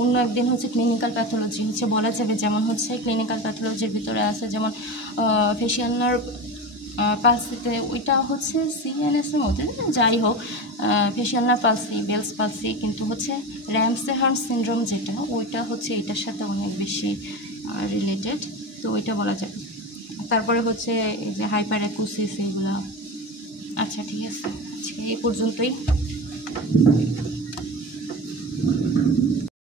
অন্য একদিন হচ্ছে ক্লিনিক্যাল প্যাথোলজি হচ্ছে বলা যাবে, যেমন হচ্ছে ক্লিনিক্যাল প্যাথোলজির ভিতরে আছে যেমন ফেশিয়াল নার্ভ পালসিতে, ওইটা হচ্ছে সিএনএসের মধ্যে, যাই হোক facial nerve palsy, bells palsy, কিন্তু হচ্ছে র্যামসে-হার্নস সিনড্রোম যেটা, ওইটা হচ্ছে এটার সাথে অনেক বেশি রিলেটেড, তো ওইটা বলা যাবে। তারপরে হচ্ছে এই যে হাইপার অ্যাকুসিস, এইগুলো। আচ্ছা ঠিক আছে, আজকে এই পর্যন্তই।